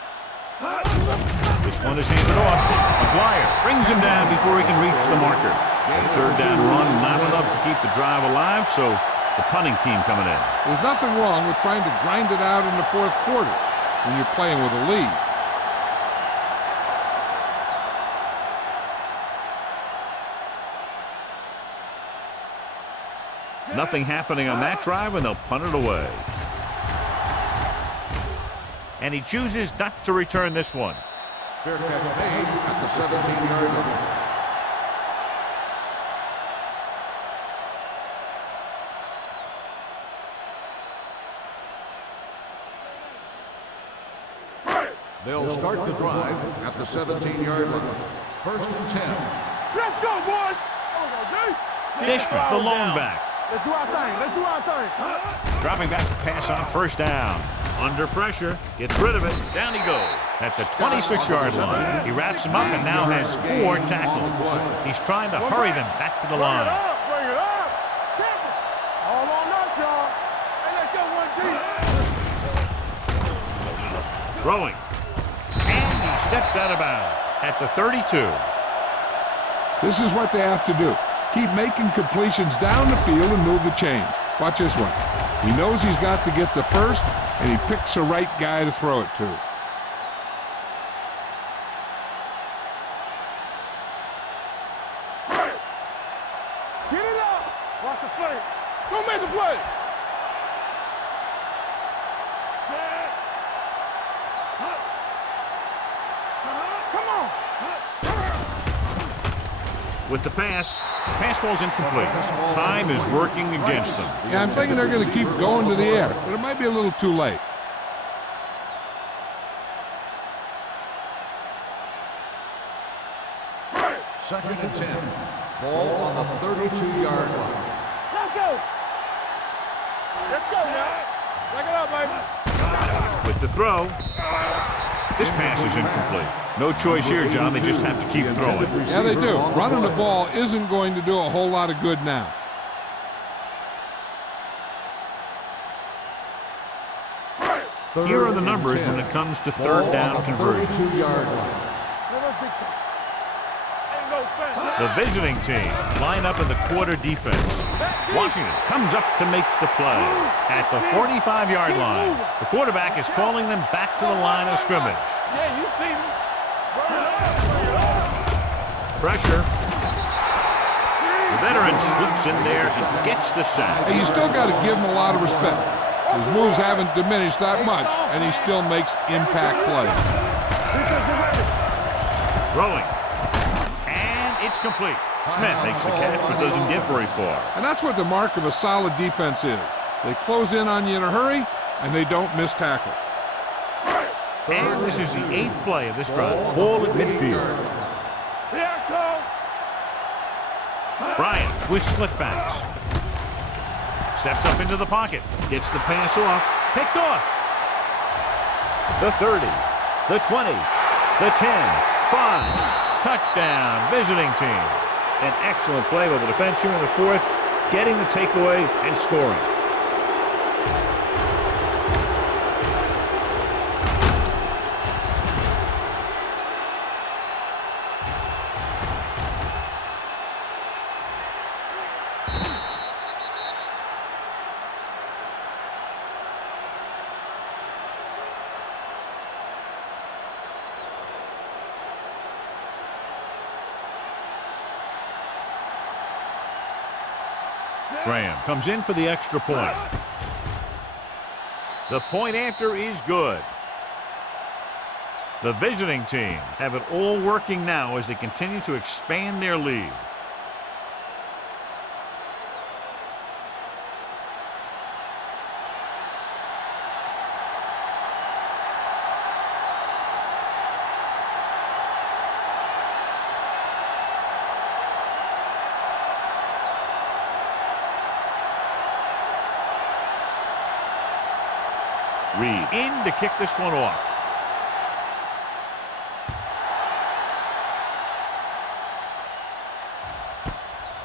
This one is handed off. McGuire brings him down before he can reach the marker. The 3rd down run, not enough to keep the drive alive, so the punting team coming in. There's nothing wrong with trying to grind it out in the 4th quarter when you're playing with a lead. Nothing happening on that drive, and they'll punt it away. And he chooses not to return this one. Fair catch made at the 17-yard line. They'll start the drive at the 17-yard line. 1st and 10. Let's go, boys. Dishman, the lone back. Let's do our thing. Let's do our thing. Dropping back to pass on 1st down. Under pressure, gets rid of it. Down he goes at the 26-yard line. He wraps him up and now has 4 tackles. He's trying to hurry them back to the line. Bring it up. All on us, y'all. Hey, let's go one deep. Throwing. And he steps out of bounds at the 32. This is what they have to do. Keep making completions down the field and move the chains. Watch this one. He knows he's got to get the first, and he picks the right guy to throw it to. Get it up. Watch the play. Don't make the play. Come on. With the pass falls incomplete. Time is working against them. Yeah, I'm thinking they're going to keep going to the air, but it might be a little too late. Second and 10. Ball on the 32-yard line. Let's go. Let's go now. Check it out, baby. With the throw, this pass is incomplete. No choice here, John. They just have to keep throwing. Yeah, they do. Running the ball isn't going to do a whole lot of good now. Here are the numbers when it comes to 3rd down conversions. 32-yard line. The visiting team line up in the quarter defense. Washington comes up to make the play at the 45-yard line. The quarterback is calling them back to the line of scrimmage. Yeah, you see me. Pressure. The veteran slips in there and gets the sack. Hey, you still got to give him a lot of respect. His moves haven't diminished that much, and he still makes impact plays. Throwing. And it's complete. Smith makes the catch but doesn't get very far. And that's what the mark of a solid defense is. They close in on you in a hurry, and they don't miss tackle. And this is the 8th play of this drive. Ball at midfield. Bryant with split backs. Steps up into the pocket. Gets the pass off. Picked off. The 30. The 20. The 10. 5. Touchdown. Visiting team. An excellent play by the defense here in the 4th. Getting the takeaway and scoring. Graham comes in for the extra point. The point after is good. The visiting team have it all working now as they continue to expand their lead. Reed in to kick this one off.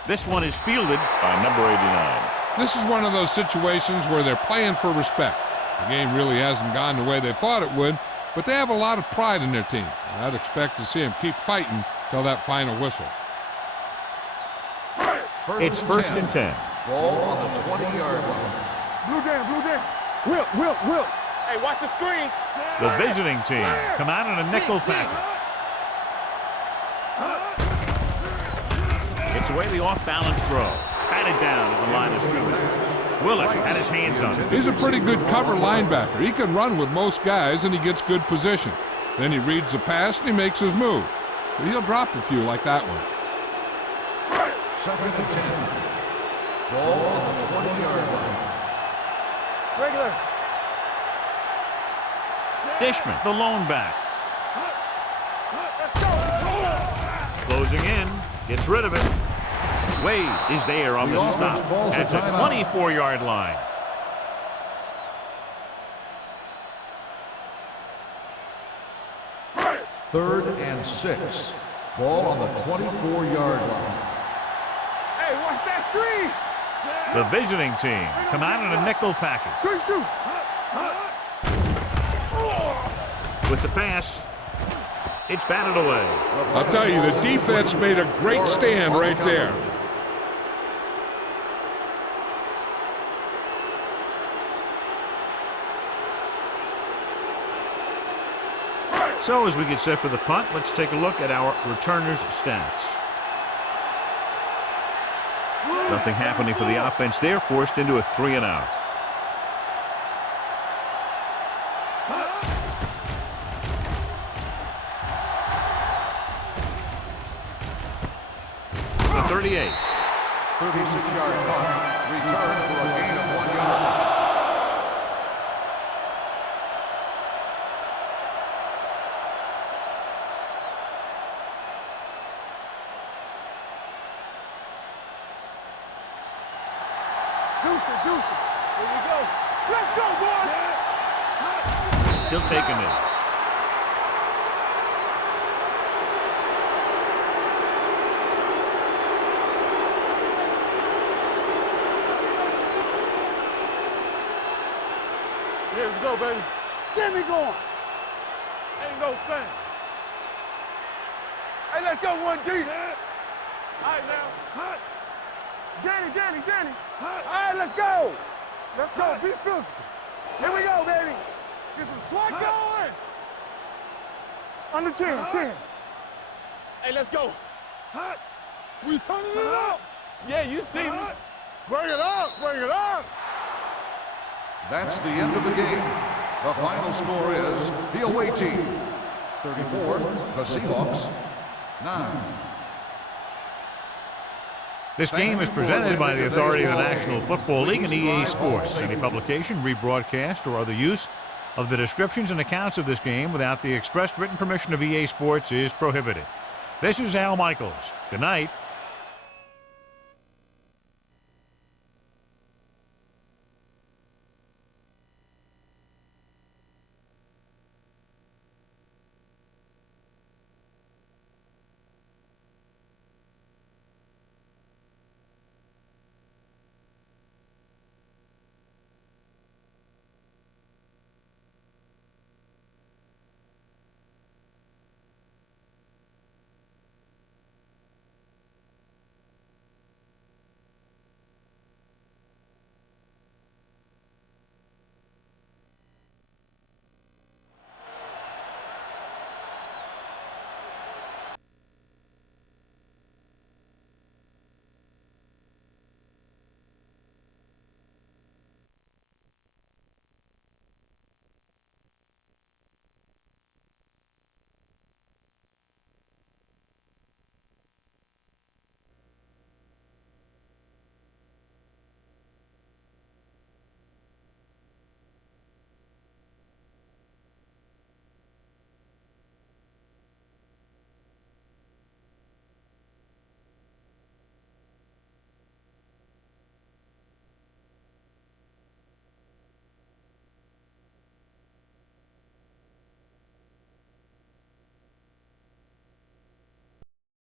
This one is fielded by number 89. This is one of those situations where they're playing for respect. The game really hasn't gone the way they thought it would, but they have a lot of pride in their team. I'd expect to see them keep fighting till that final whistle. It's first and 10. Ball on the 20-yard line. Blue down. Will. Hey, watch the screen. The visiting team come out in a nickel package. Gets away the off-balance throw. Batted down at the line of scrimmage. Willis had his hands on it. He's a pretty good cover linebacker. He can run with most guys, and he gets good position. Then he reads the pass, and he makes his move. But he'll drop a few like that one. Second and 10. Ball on the 20-yard line. Regular. Dishman, the lone back. Closing in. Gets rid of it. Wade is there on the stop at the 24-yard line. Third and 6. Ball on the 24-yard line. Hey, watch that screen. The visiting team come out in a nickel package. Good shoot. With the pass, it's batted away. I'll tell you, the defense made a great stand right there. So as we get set for the punt, let's take a look at our returners' stats. Nothing happening for the offense there, forced into a 3-and-out. The 38. 36-yard punt. Return for a gain of 1 yard. Deuce. Here we go. Let's go, boys. He'll take him in. Here we go, baby. Get me going. Ain't no thing. Hey, let's go one deep. All right, now. Danny. All right, let's go. Let's go. Be physical. Here we go, baby. Get some swat going. Under 10. Hey, let's go. We turning it up. Yeah, you see me. Bring it up. That's the end of the game. The final score is the away team 34, the Seahawks 9. This game is presented by the authority of the National Football League and EA Sports. Any publication, rebroadcast, or other use of the descriptions and accounts of this game without the expressed written permission of EA Sports is prohibited. This is Al Michaels. Good night.